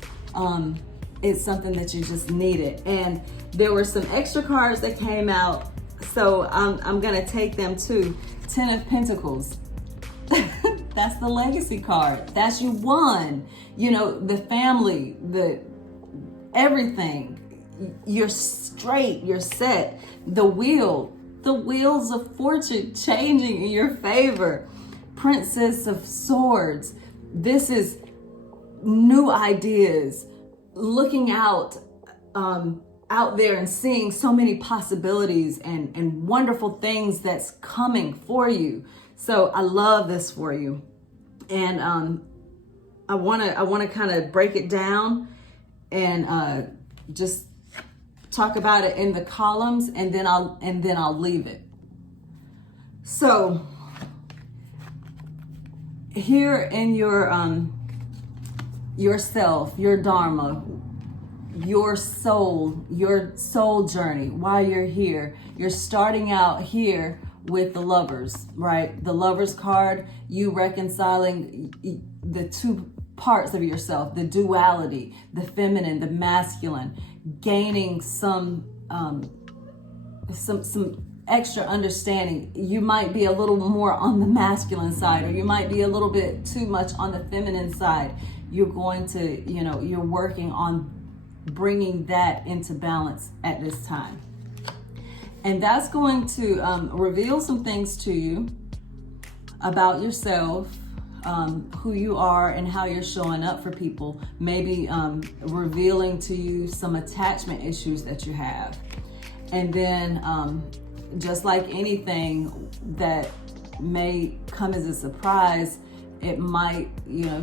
it's something that you just needed. And there were some extra cards that came out, so I'm gonna take them too. Ten of Pentacles. That's the legacy card. That's you won. The family, the everything. You're straight, you're set. The wheels of fortune changing in your favor. Princess of Swords. This is new ideas, looking out there and seeing so many possibilities and wonderful things that's coming for you. So I love this for you. And I want to kind of break it down and just talk about it in the columns, and then I'll leave it. So here in your yourself, your dharma, your soul journey, why you're here. You're starting out here with the lovers, right? The lovers card, you reconciling the two parts of yourself, the duality, the feminine, the masculine, gaining some extra understanding. You might be a little more on the masculine side, or you might be a little bit too much on the feminine side. You're going to, you're working on bringing that into balance at this time. And that's going to reveal some things to you about yourself, who you are and how you're showing up for people. Maybe revealing to you some attachment issues that you have. And then just like anything that may come as a surprise, it might,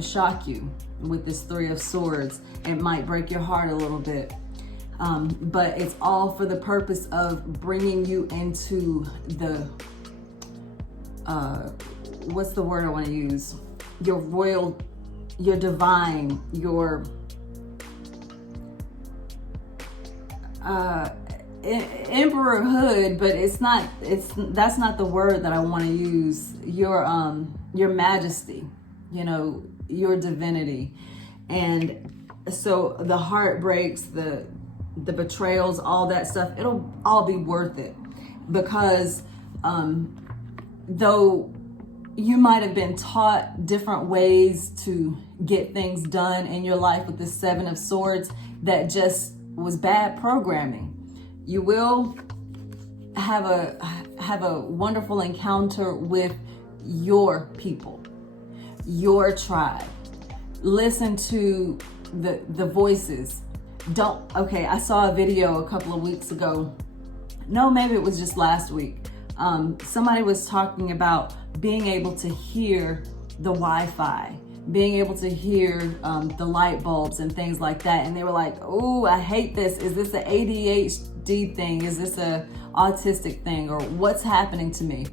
shock you with this Three of Swords. It might break your heart a little bit. But it's all for the purpose of bringing you into the, what's the word I want to use? Your royal, your divine, your emperorhood, but that's not the word that I want to use. Your majesty, your divinity. And so the heartbreaks, the betrayals, all that stuff, it'll all be worth it, because though you might have been taught different ways to get things done in your life with the Seven of Swords, that just was bad programming. You will have a wonderful encounter with your people, your tribe. Listen to the voices. I saw a video a couple of weeks ago. No, maybe it was just last week. Somebody was talking about being able to hear the Wi-Fi, being able to hear the light bulbs and things like that. And they were like, oh, I hate this. Is this an ADHD thing? Is this a autistic thing? Or what's happening to me?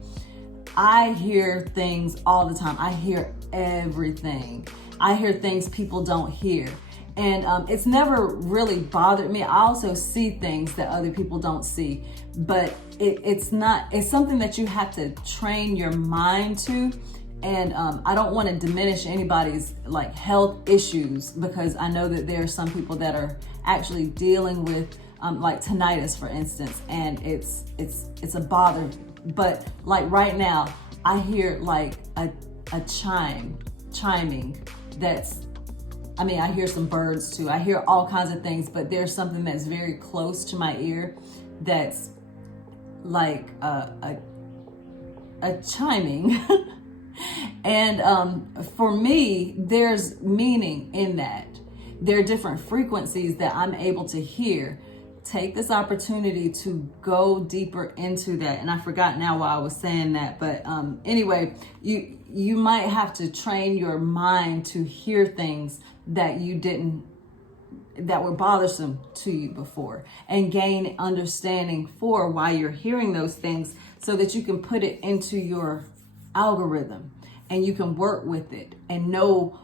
I hear things all the time. I hear everything. I hear things people don't hear. And it's never really bothered me. I also see things that other people don't see, but it's something that you have to train your mind to. And I don't want to diminish anybody's like health issues, because I know that there are some people that are actually dealing with like tinnitus, for instance, and it's a bother. But like right now, I hear like a chiming. I hear some birds too. I hear all kinds of things, but there's something that's very close to my ear that's like a chiming. And for me, there's meaning in that. There are different frequencies that I'm able to hear. Take this opportunity to go deeper into that. And I forgot now why I was saying that, but anyway, you might have to train your mind to hear things that that were bothersome to you before, and gain understanding for why you're hearing those things, so that you can put it into your algorithm and you can work with it and know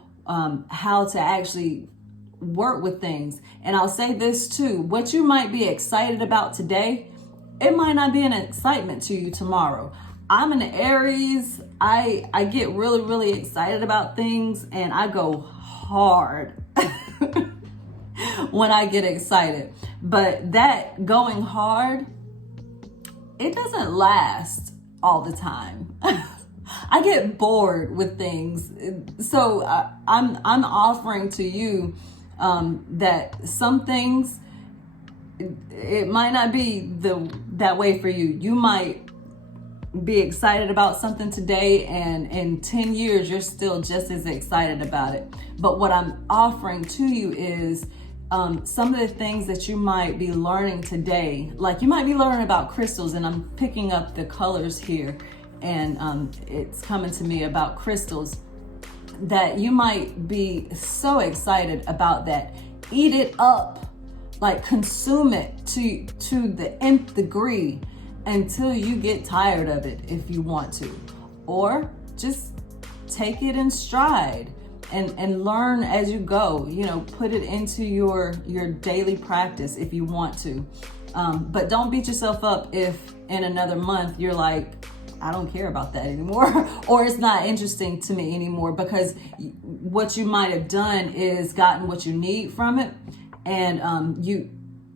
how to actually work with things. And I'll say this too, what you might be excited about today, it might not be an excitement to you tomorrow. I'm an Aries. I get really, really excited about things, and I go hard when I get excited. But that going hard, it doesn't last all the time. I get bored with things. So I'm offering to you that some things, it might not be that way for you. You might be excited about something today, and in 10 years you're still just as excited about it. But what I'm offering to you is some of the things that you might be learning today. Like you might be learning about crystals, and I'm picking up the colors here, and it's coming to me about crystals, that you might be so excited about that. Eat it up, like consume it to the nth degree until you get tired of it if you want to, or just take it in stride. and learn as you go. Put it into your daily practice if you want to. But don't beat yourself up if in another month you're like, I don't care about that anymore, or it's not interesting to me anymore, because what you might have done is gotten what you need from it. And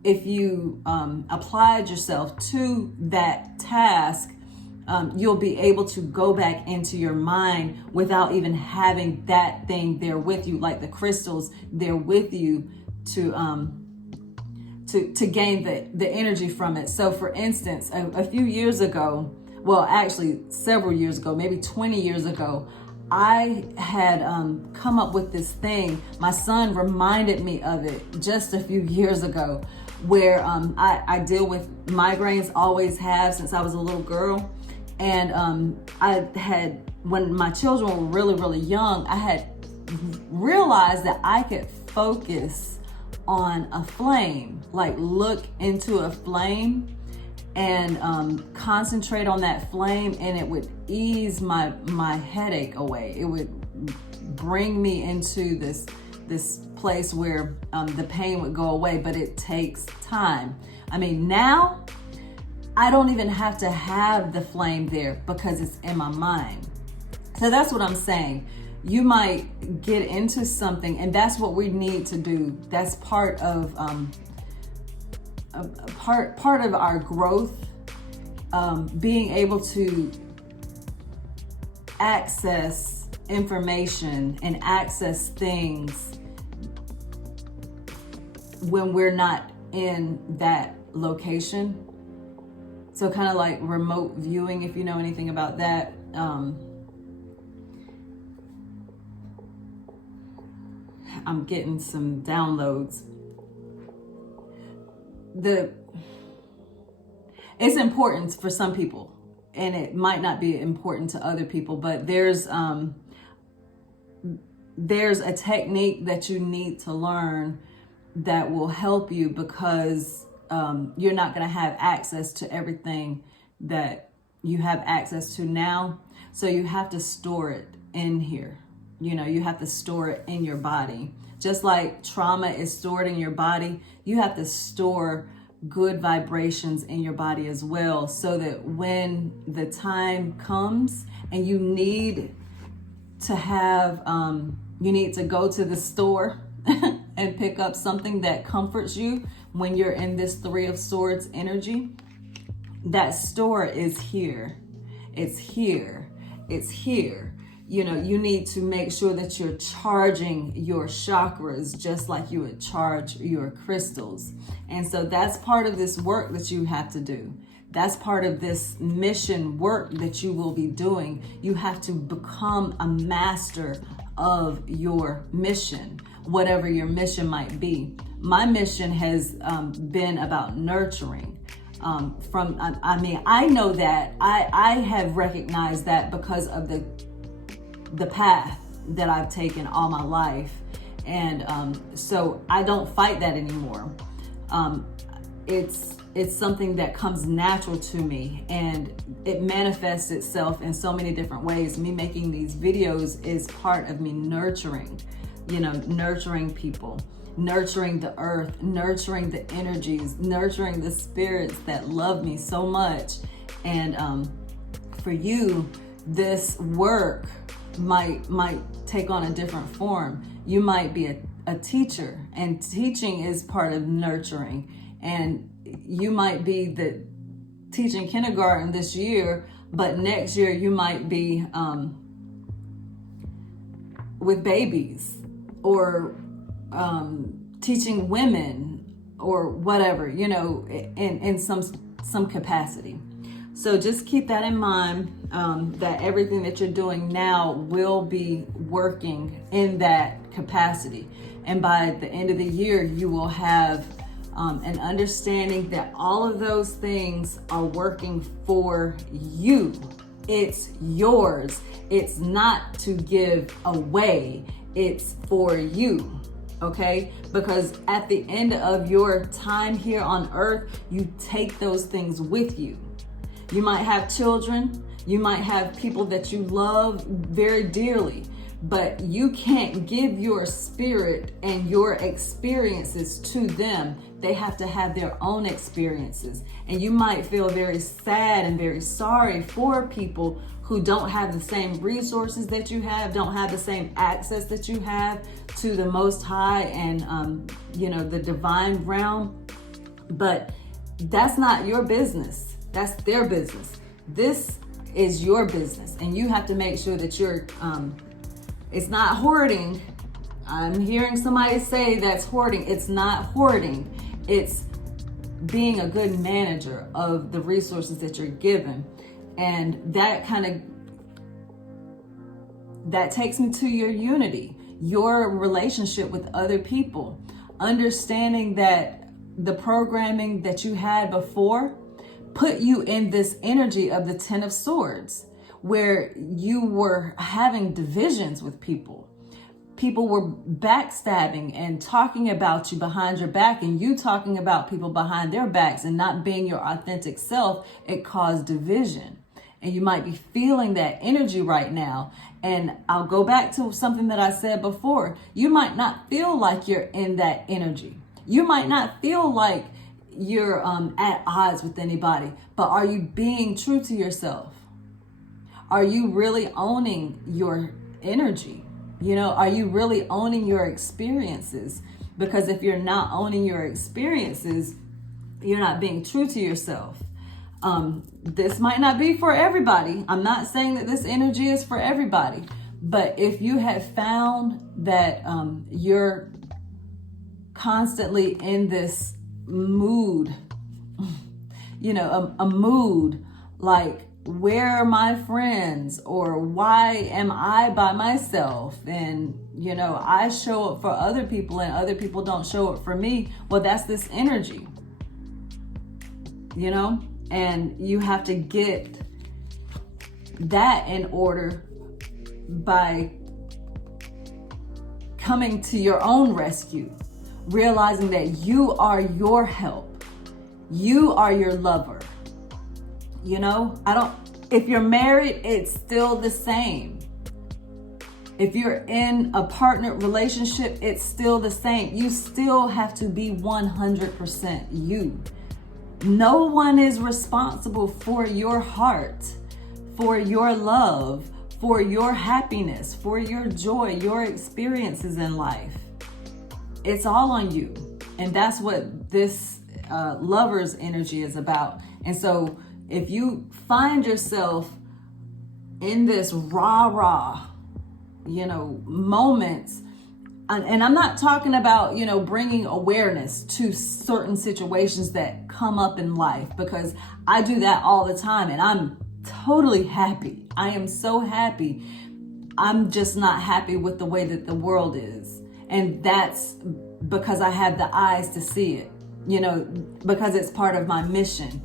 if you applied yourself to that task, you'll be able to go back into your mind without even having that thing there with you, like the crystals there with you to gain the energy from it. So for instance, a few years ago, well, actually several years ago, maybe 20 years ago, I had come up with this thing. My son reminded me of it just a few years ago, where I deal with migraines, always have since I was a little girl. And I had, when my children were really, really young, I had realized that I could focus on a flame, like look into a flame and concentrate on that flame, and it would ease my headache away. It would bring me into this place where the pain would go away, but it takes time. I mean, now I don't even have to have the flame there because it's in my mind. So that's what I'm saying. You might get into something, and that's what we need to do. That's part of part of our growth, being able to access information and access things when we're not in that location. So kind of like remote viewing, if you know anything about that. I'm getting some downloads. It's important for some people, and it might not be important to other people, but there's a technique that you need to learn that will help you, because you're not going to have access to everything that you have access to now. So you have to store it in here. You have to store it in your body. Just like trauma is stored in your body, you have to store good vibrations in your body as well, so that when the time comes and you need to have, you need to go to the store and pick up something that comforts you when you're in this Three of Swords energy, that store is here. It's here. It's here. You need to make sure that you're charging your chakras just like you would charge your crystals. And so that's part of this work that you have to do. That's part of this mission work that you will be doing. You have to become a master of your mission, whatever your mission might be. My mission has been about nurturing. I know that I have recognized that because of the path that I've taken all my life. And so I don't fight that anymore. It's something that comes natural to me, and it manifests itself in so many different ways. Me making these videos is part of me nurturing, nurturing people, nurturing the earth, nurturing the energies, nurturing the spirits that love me so much. And for you, this work might take on a different form. You might be a teacher, and teaching is part of nurturing. And you might be teaching kindergarten this year, but next year you might be with babies, or teaching women, or whatever, in some capacity. So just keep that in mind, that everything that you're doing now will be working in that capacity. And by the end of the year, you will have an understanding that all of those things are working for you. It's yours. It's not to give away. It's for you. Okay? Because at the end of your time here on earth, you take those things with you. You might have children. You might have people that you love very dearly, but you can't give your spirit and your experiences to them. They have to have their own experiences. And you might feel very sad and very sorry for people who don't have the same resources that you have, don't have the same access that you have to the Most High and, the divine realm. But that's not your business. That's their business. This is your business. And you have to make sure that you're, it's not hoarding. I'm hearing somebody say that's hoarding. It's not hoarding. It's being a good manager of the resources that you're given. And that takes me to your unity, your relationship with other people, understanding that the programming that you had before put you in this energy of the Ten of Swords, where you were having divisions with people. People were backstabbing and talking about you behind your back, and you talking about people behind their backs and not being your authentic self. It caused division. And you might be feeling that energy right now. And I'll go back to something that I said before. You might not feel like you're in that energy. You might not feel like you're at odds with anybody, but are you being true to yourself? Are you really owning your energy? Are you really owning your experiences? Because if you're not owning your experiences, you're not being true to yourself. This might not be for everybody. I'm not saying that this energy is for everybody, but if you have found that you're constantly in this mood, a mood like, where are my friends, or why am I by myself? And, I show up for other people and other people don't show up for me. Well, that's this energy, and you have to get that in order by coming to your own rescue, realizing that you are your help. You are your lover. If you're married, it's still the same. If you're in a partnered relationship, it's still the same. You still have to be 100% you. No one is responsible for your heart, for your love, for your happiness, for your joy, your experiences in life. It's all on you. And that's what this lover's energy is about. And so if you find yourself in this rah-rah, moments, and I'm not talking about, bringing awareness to certain situations that come up in life, because I do that all the time and I'm totally happy. I am so happy. I'm just not happy with the way that the world is. And that's because I have the eyes to see it, because it's part of my mission.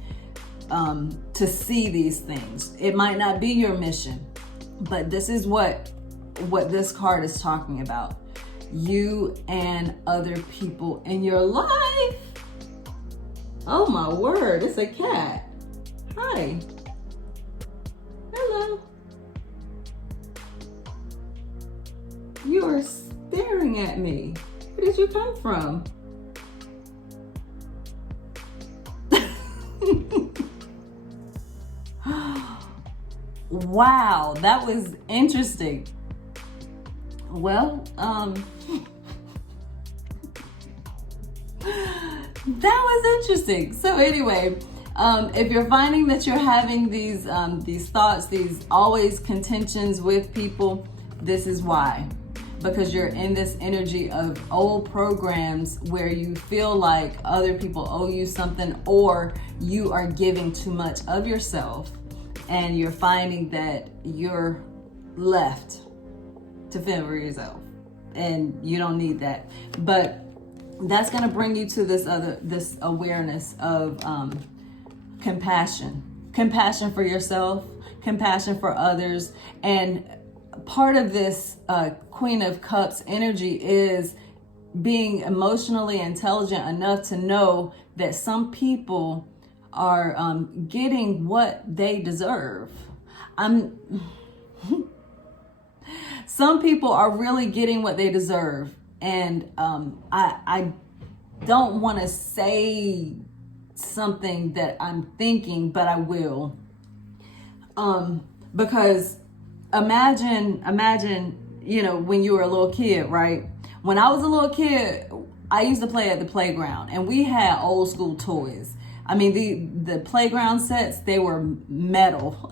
To see these things. It might not be your mission, but this is what this card is talking about. You and other people in your life. Oh my word, it's a cat. Hi. Hello. You are staring at me. Where did you come from? Wow, that was interesting. Well, that was interesting. So anyway, if you're finding that you're having these thoughts, these always contentions with people, this is why. Because you're in this energy of old programs where you feel like other people owe you something, or you are giving too much of yourself, and you're finding that you're left to fend for yourself, and you don't need that. But that's going to bring you to this awareness of compassion for yourself, compassion for others. And part of this Queen of Cups energy is being emotionally intelligent enough to know that some people are getting what they deserve. Some people are really getting what they deserve. And I don't want to say something that I'm thinking, but I will. Because imagine, when you were a little kid, right? When I was a little kid, I used to play at the playground, and we had old school toys. I mean, the playground sets, they were metal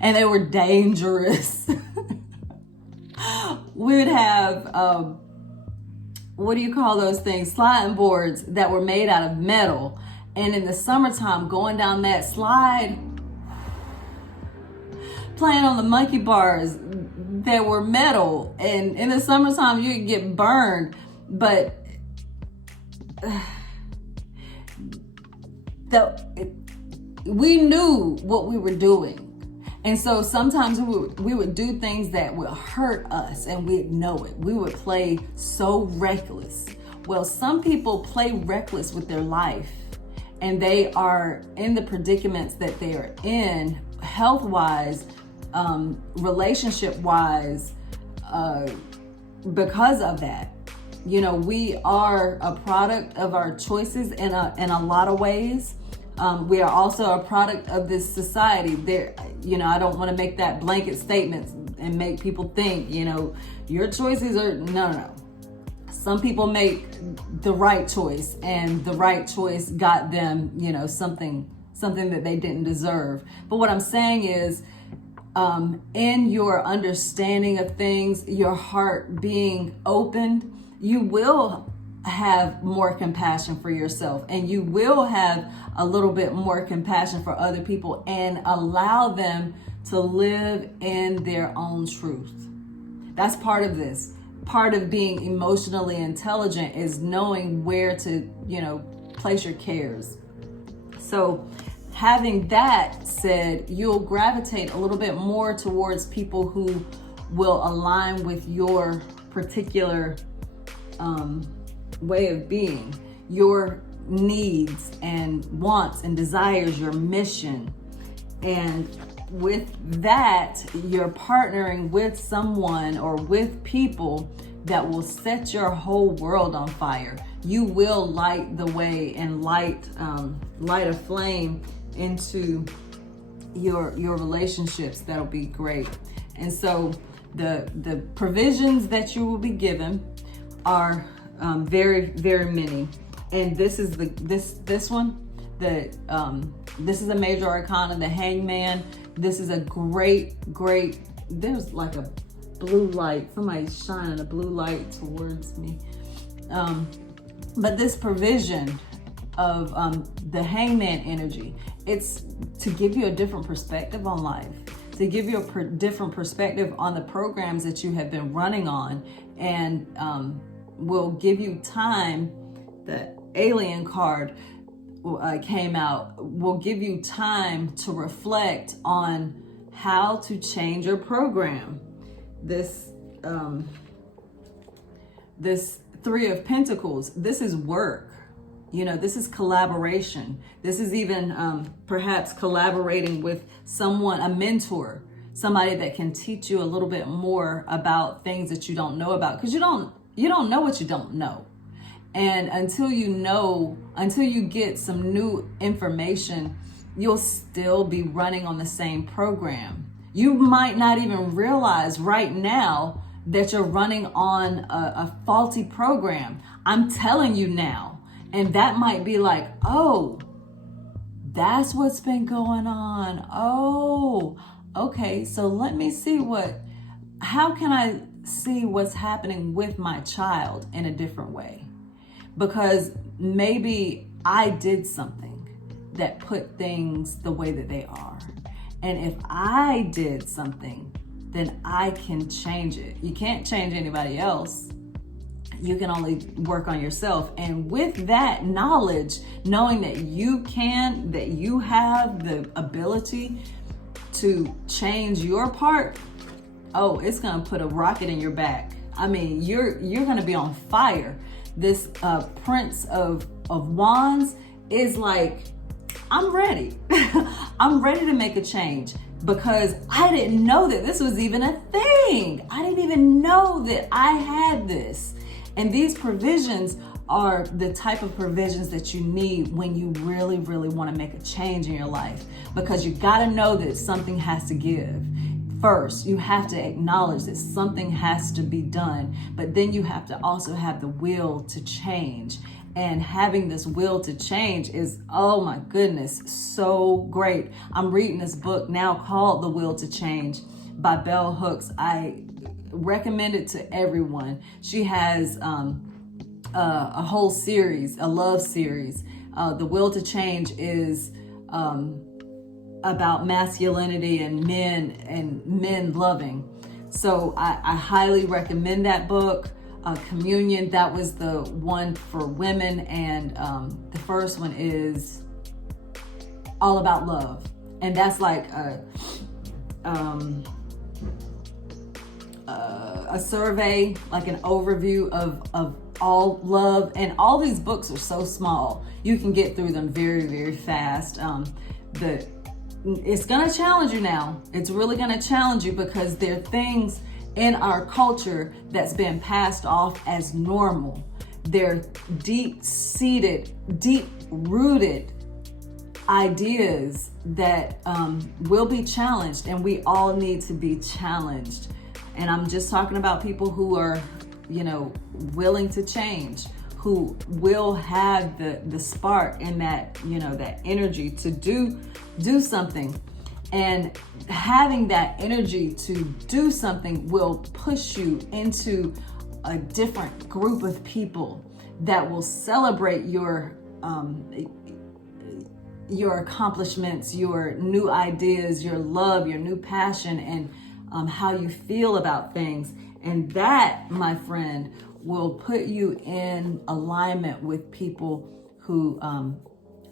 and they were dangerous. We would have, what do you call those things? Sliding boards that were made out of metal. And in the summertime, going down that slide, playing on the monkey bars that were metal. And in the summertime, you could get burned. But we knew what we were doing. And so sometimes we would do things that would hurt us, and we'd know it. We would play so reckless. Well, some people play reckless with their life, and they are in the predicaments that they are in, health-wise, relationship-wise, because of that. We are a product of our choices in a lot of ways. We are also a product of this society. I don't want to make that blanket statement and make people think, your choices are, no. Some people make the right choice, and the right choice got them, something that they didn't deserve. But what I'm saying is, in your understanding of things, your heart being opened, you will have more compassion for yourself, and you will have a little bit more compassion for other people, and allow them to live in their own truth. That's part of this. Part of being emotionally intelligent is knowing where to, place your cares. So having that said, you'll gravitate a little bit more towards people who will align with your particular way of being, your needs and wants and desires, your mission. And with that, you're partnering with someone or with people that will set your whole world on fire. You will light the way and light a flame into your relationships. That'll be great. And so the provisions that you will be given are very, very many. And this is this one. This is a major arcana, the Hangman. This is a great. There's like a blue light. Somebody's shining a blue light towards me. But this provision of the Hangman energy, it's to give you a different perspective on life, to give you a different perspective on the programs that you have been running on, and will give you time. The alien card came out, will give you time to reflect on how to change your program. This Three of Pentacles, this is work. This is collaboration. This is even perhaps collaborating with someone, a mentor, somebody that can teach you a little bit more about things that you don't know about, because you don't know what you don't know. And until you get some new information, you'll still be running on the same program. You might not even realize right now that you're running on a faulty program. I'm telling you now. And that might be like, oh, that's what's been going on. Oh, okay. So let me see how can I see what's happening with my child in a different way? Because maybe I did something that put things the way that they are. And if I did something, then I can change it. You can't change anybody else. You can only work on yourself. And with that knowledge, knowing that you have the ability to change your part, oh, it's gonna put a rocket in your back. I mean, you're gonna be on fire. This Prince of Wands is like, I'm ready. I'm ready to make a change. because I didn't know that this was even a thing. I didn't even know that I had this. And these provisions are the type of provisions that you need when you really, really want to make a change in your life, because you got to know that something has to give. First, you have to acknowledge that something has to be done, but then you have to also have the will to change. And having this will to change is, oh my goodness, so great. I'm reading this book now called The Will to Change by Bell Hooks. I recommend it to everyone. She has a whole series, a love series. The Will to Change is about masculinity and men loving. So I highly recommend that book. Communion, that was the one for women, and the first one is all about love, and that's like a survey, like an overview of all love. And all these books are so small, you can get through them very, very fast. It's gonna challenge you now. It's really gonna challenge you, because there are things in our culture that's been passed off as normal. They're deep-seated, deep-rooted ideas that will be challenged, and we all need to be challenged. And I'm just talking about people who are, willing to change, who will have the spark and that, that energy to do something. And having that energy to do something will push you into a different group of people that will celebrate your accomplishments, your new ideas, your love, your new passion, and how you feel about things. And that, my friend, will put you in alignment with people who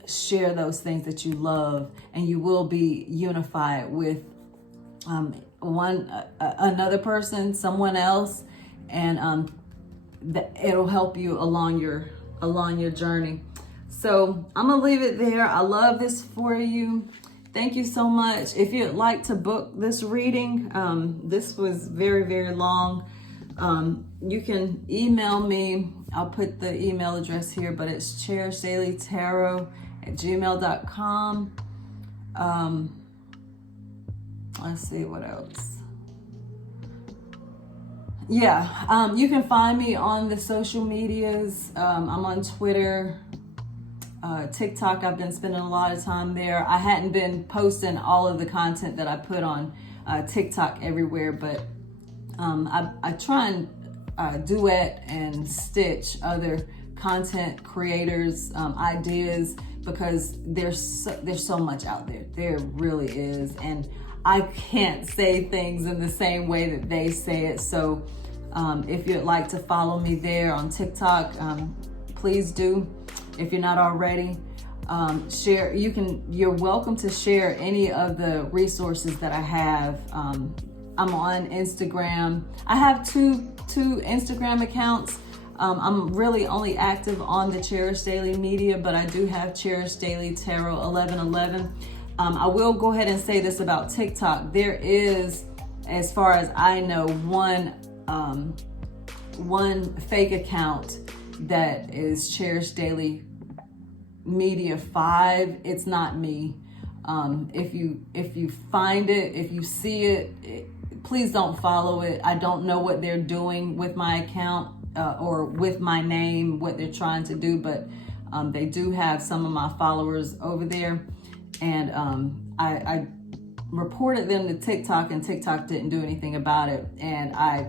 share those things that you love, and you will be unified with another person, someone else, and it'll help you along your journey. So I'm gonna leave it there. I love this for you. Thank you so much. If you'd like to book this reading, this was very, very long. You can email me. I'll put the email address here, but it's cherishdaileytarot@gmail.com. Let's see what else. Yeah, you can find me on the social medias. I'm on Twitter, TikTok. I've been spending a lot of time there. I hadn't been posting all of the content that I put on TikTok everywhere, but I try and duet and stitch other content creators' ideas, because there's so much out there. There really is, and I can't say things in the same way that they say it. So if you'd like to follow me there on TikTok, please do. If you're not already, share. You're welcome to share any of the resources that I have. I'm on Instagram. I have two Instagram accounts. I'm really only active on the Cherish Daily Media, but I do have Cherish Daily Tarot 1111. I will go ahead and say this about TikTok. There is, as far as I know, one fake account that is Cherish Daily Media 5. It's not me. If you find it, if you see it, please don't follow it. I don't know what they're doing with my account or with my name, what they're trying to do, but they do have some of my followers over there. And I reported them to TikTok, and TikTok didn't do anything about it. And I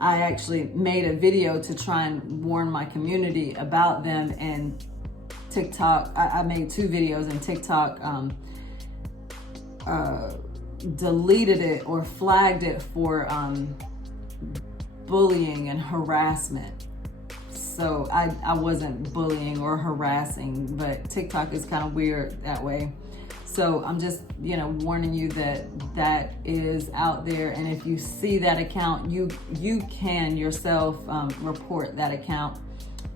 actually made a video to try and warn my community about them, and TikTok, I made 2 videos, and TikTok deleted it or flagged it for bullying and harassment. So I wasn't bullying or harassing, but TikTok is kind of weird that way. So I'm just, warning you that is out there. And if you see that account, you can yourself report that account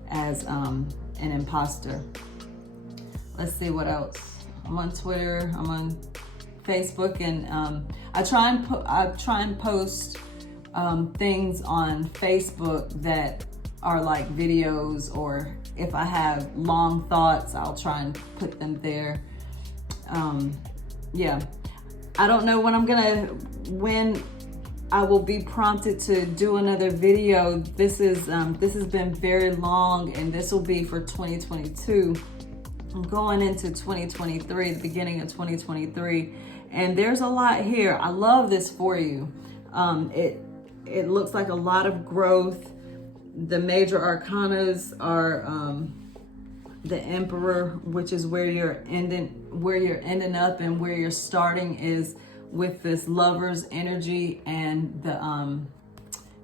as an imposter. Let's see what else. I'm on Twitter. I'm on Facebook, and I try and post things on Facebook that are like videos, or if I have long thoughts, I'll try and put them there. Yeah, I don't know when I will be prompted to do another video. This has been very long, and this will be for 2022. I'm going into 2023, the beginning of 2023, and there's a lot here. I love this for you. It looks like a lot of growth. The major arcanas are the Emperor, which is where you're ending up, and where you're starting is with this Lover's energy and the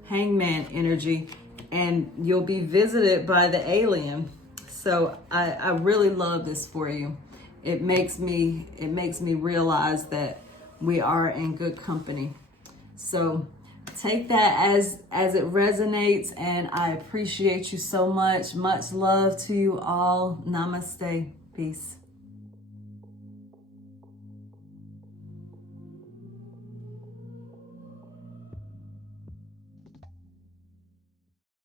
Hangman energy, and you'll be visited by the alien. So I really love this for you. It makes me realize that we are in good company. So take that as it resonates, and I appreciate you so much. Much love to you all. Namaste. Peace.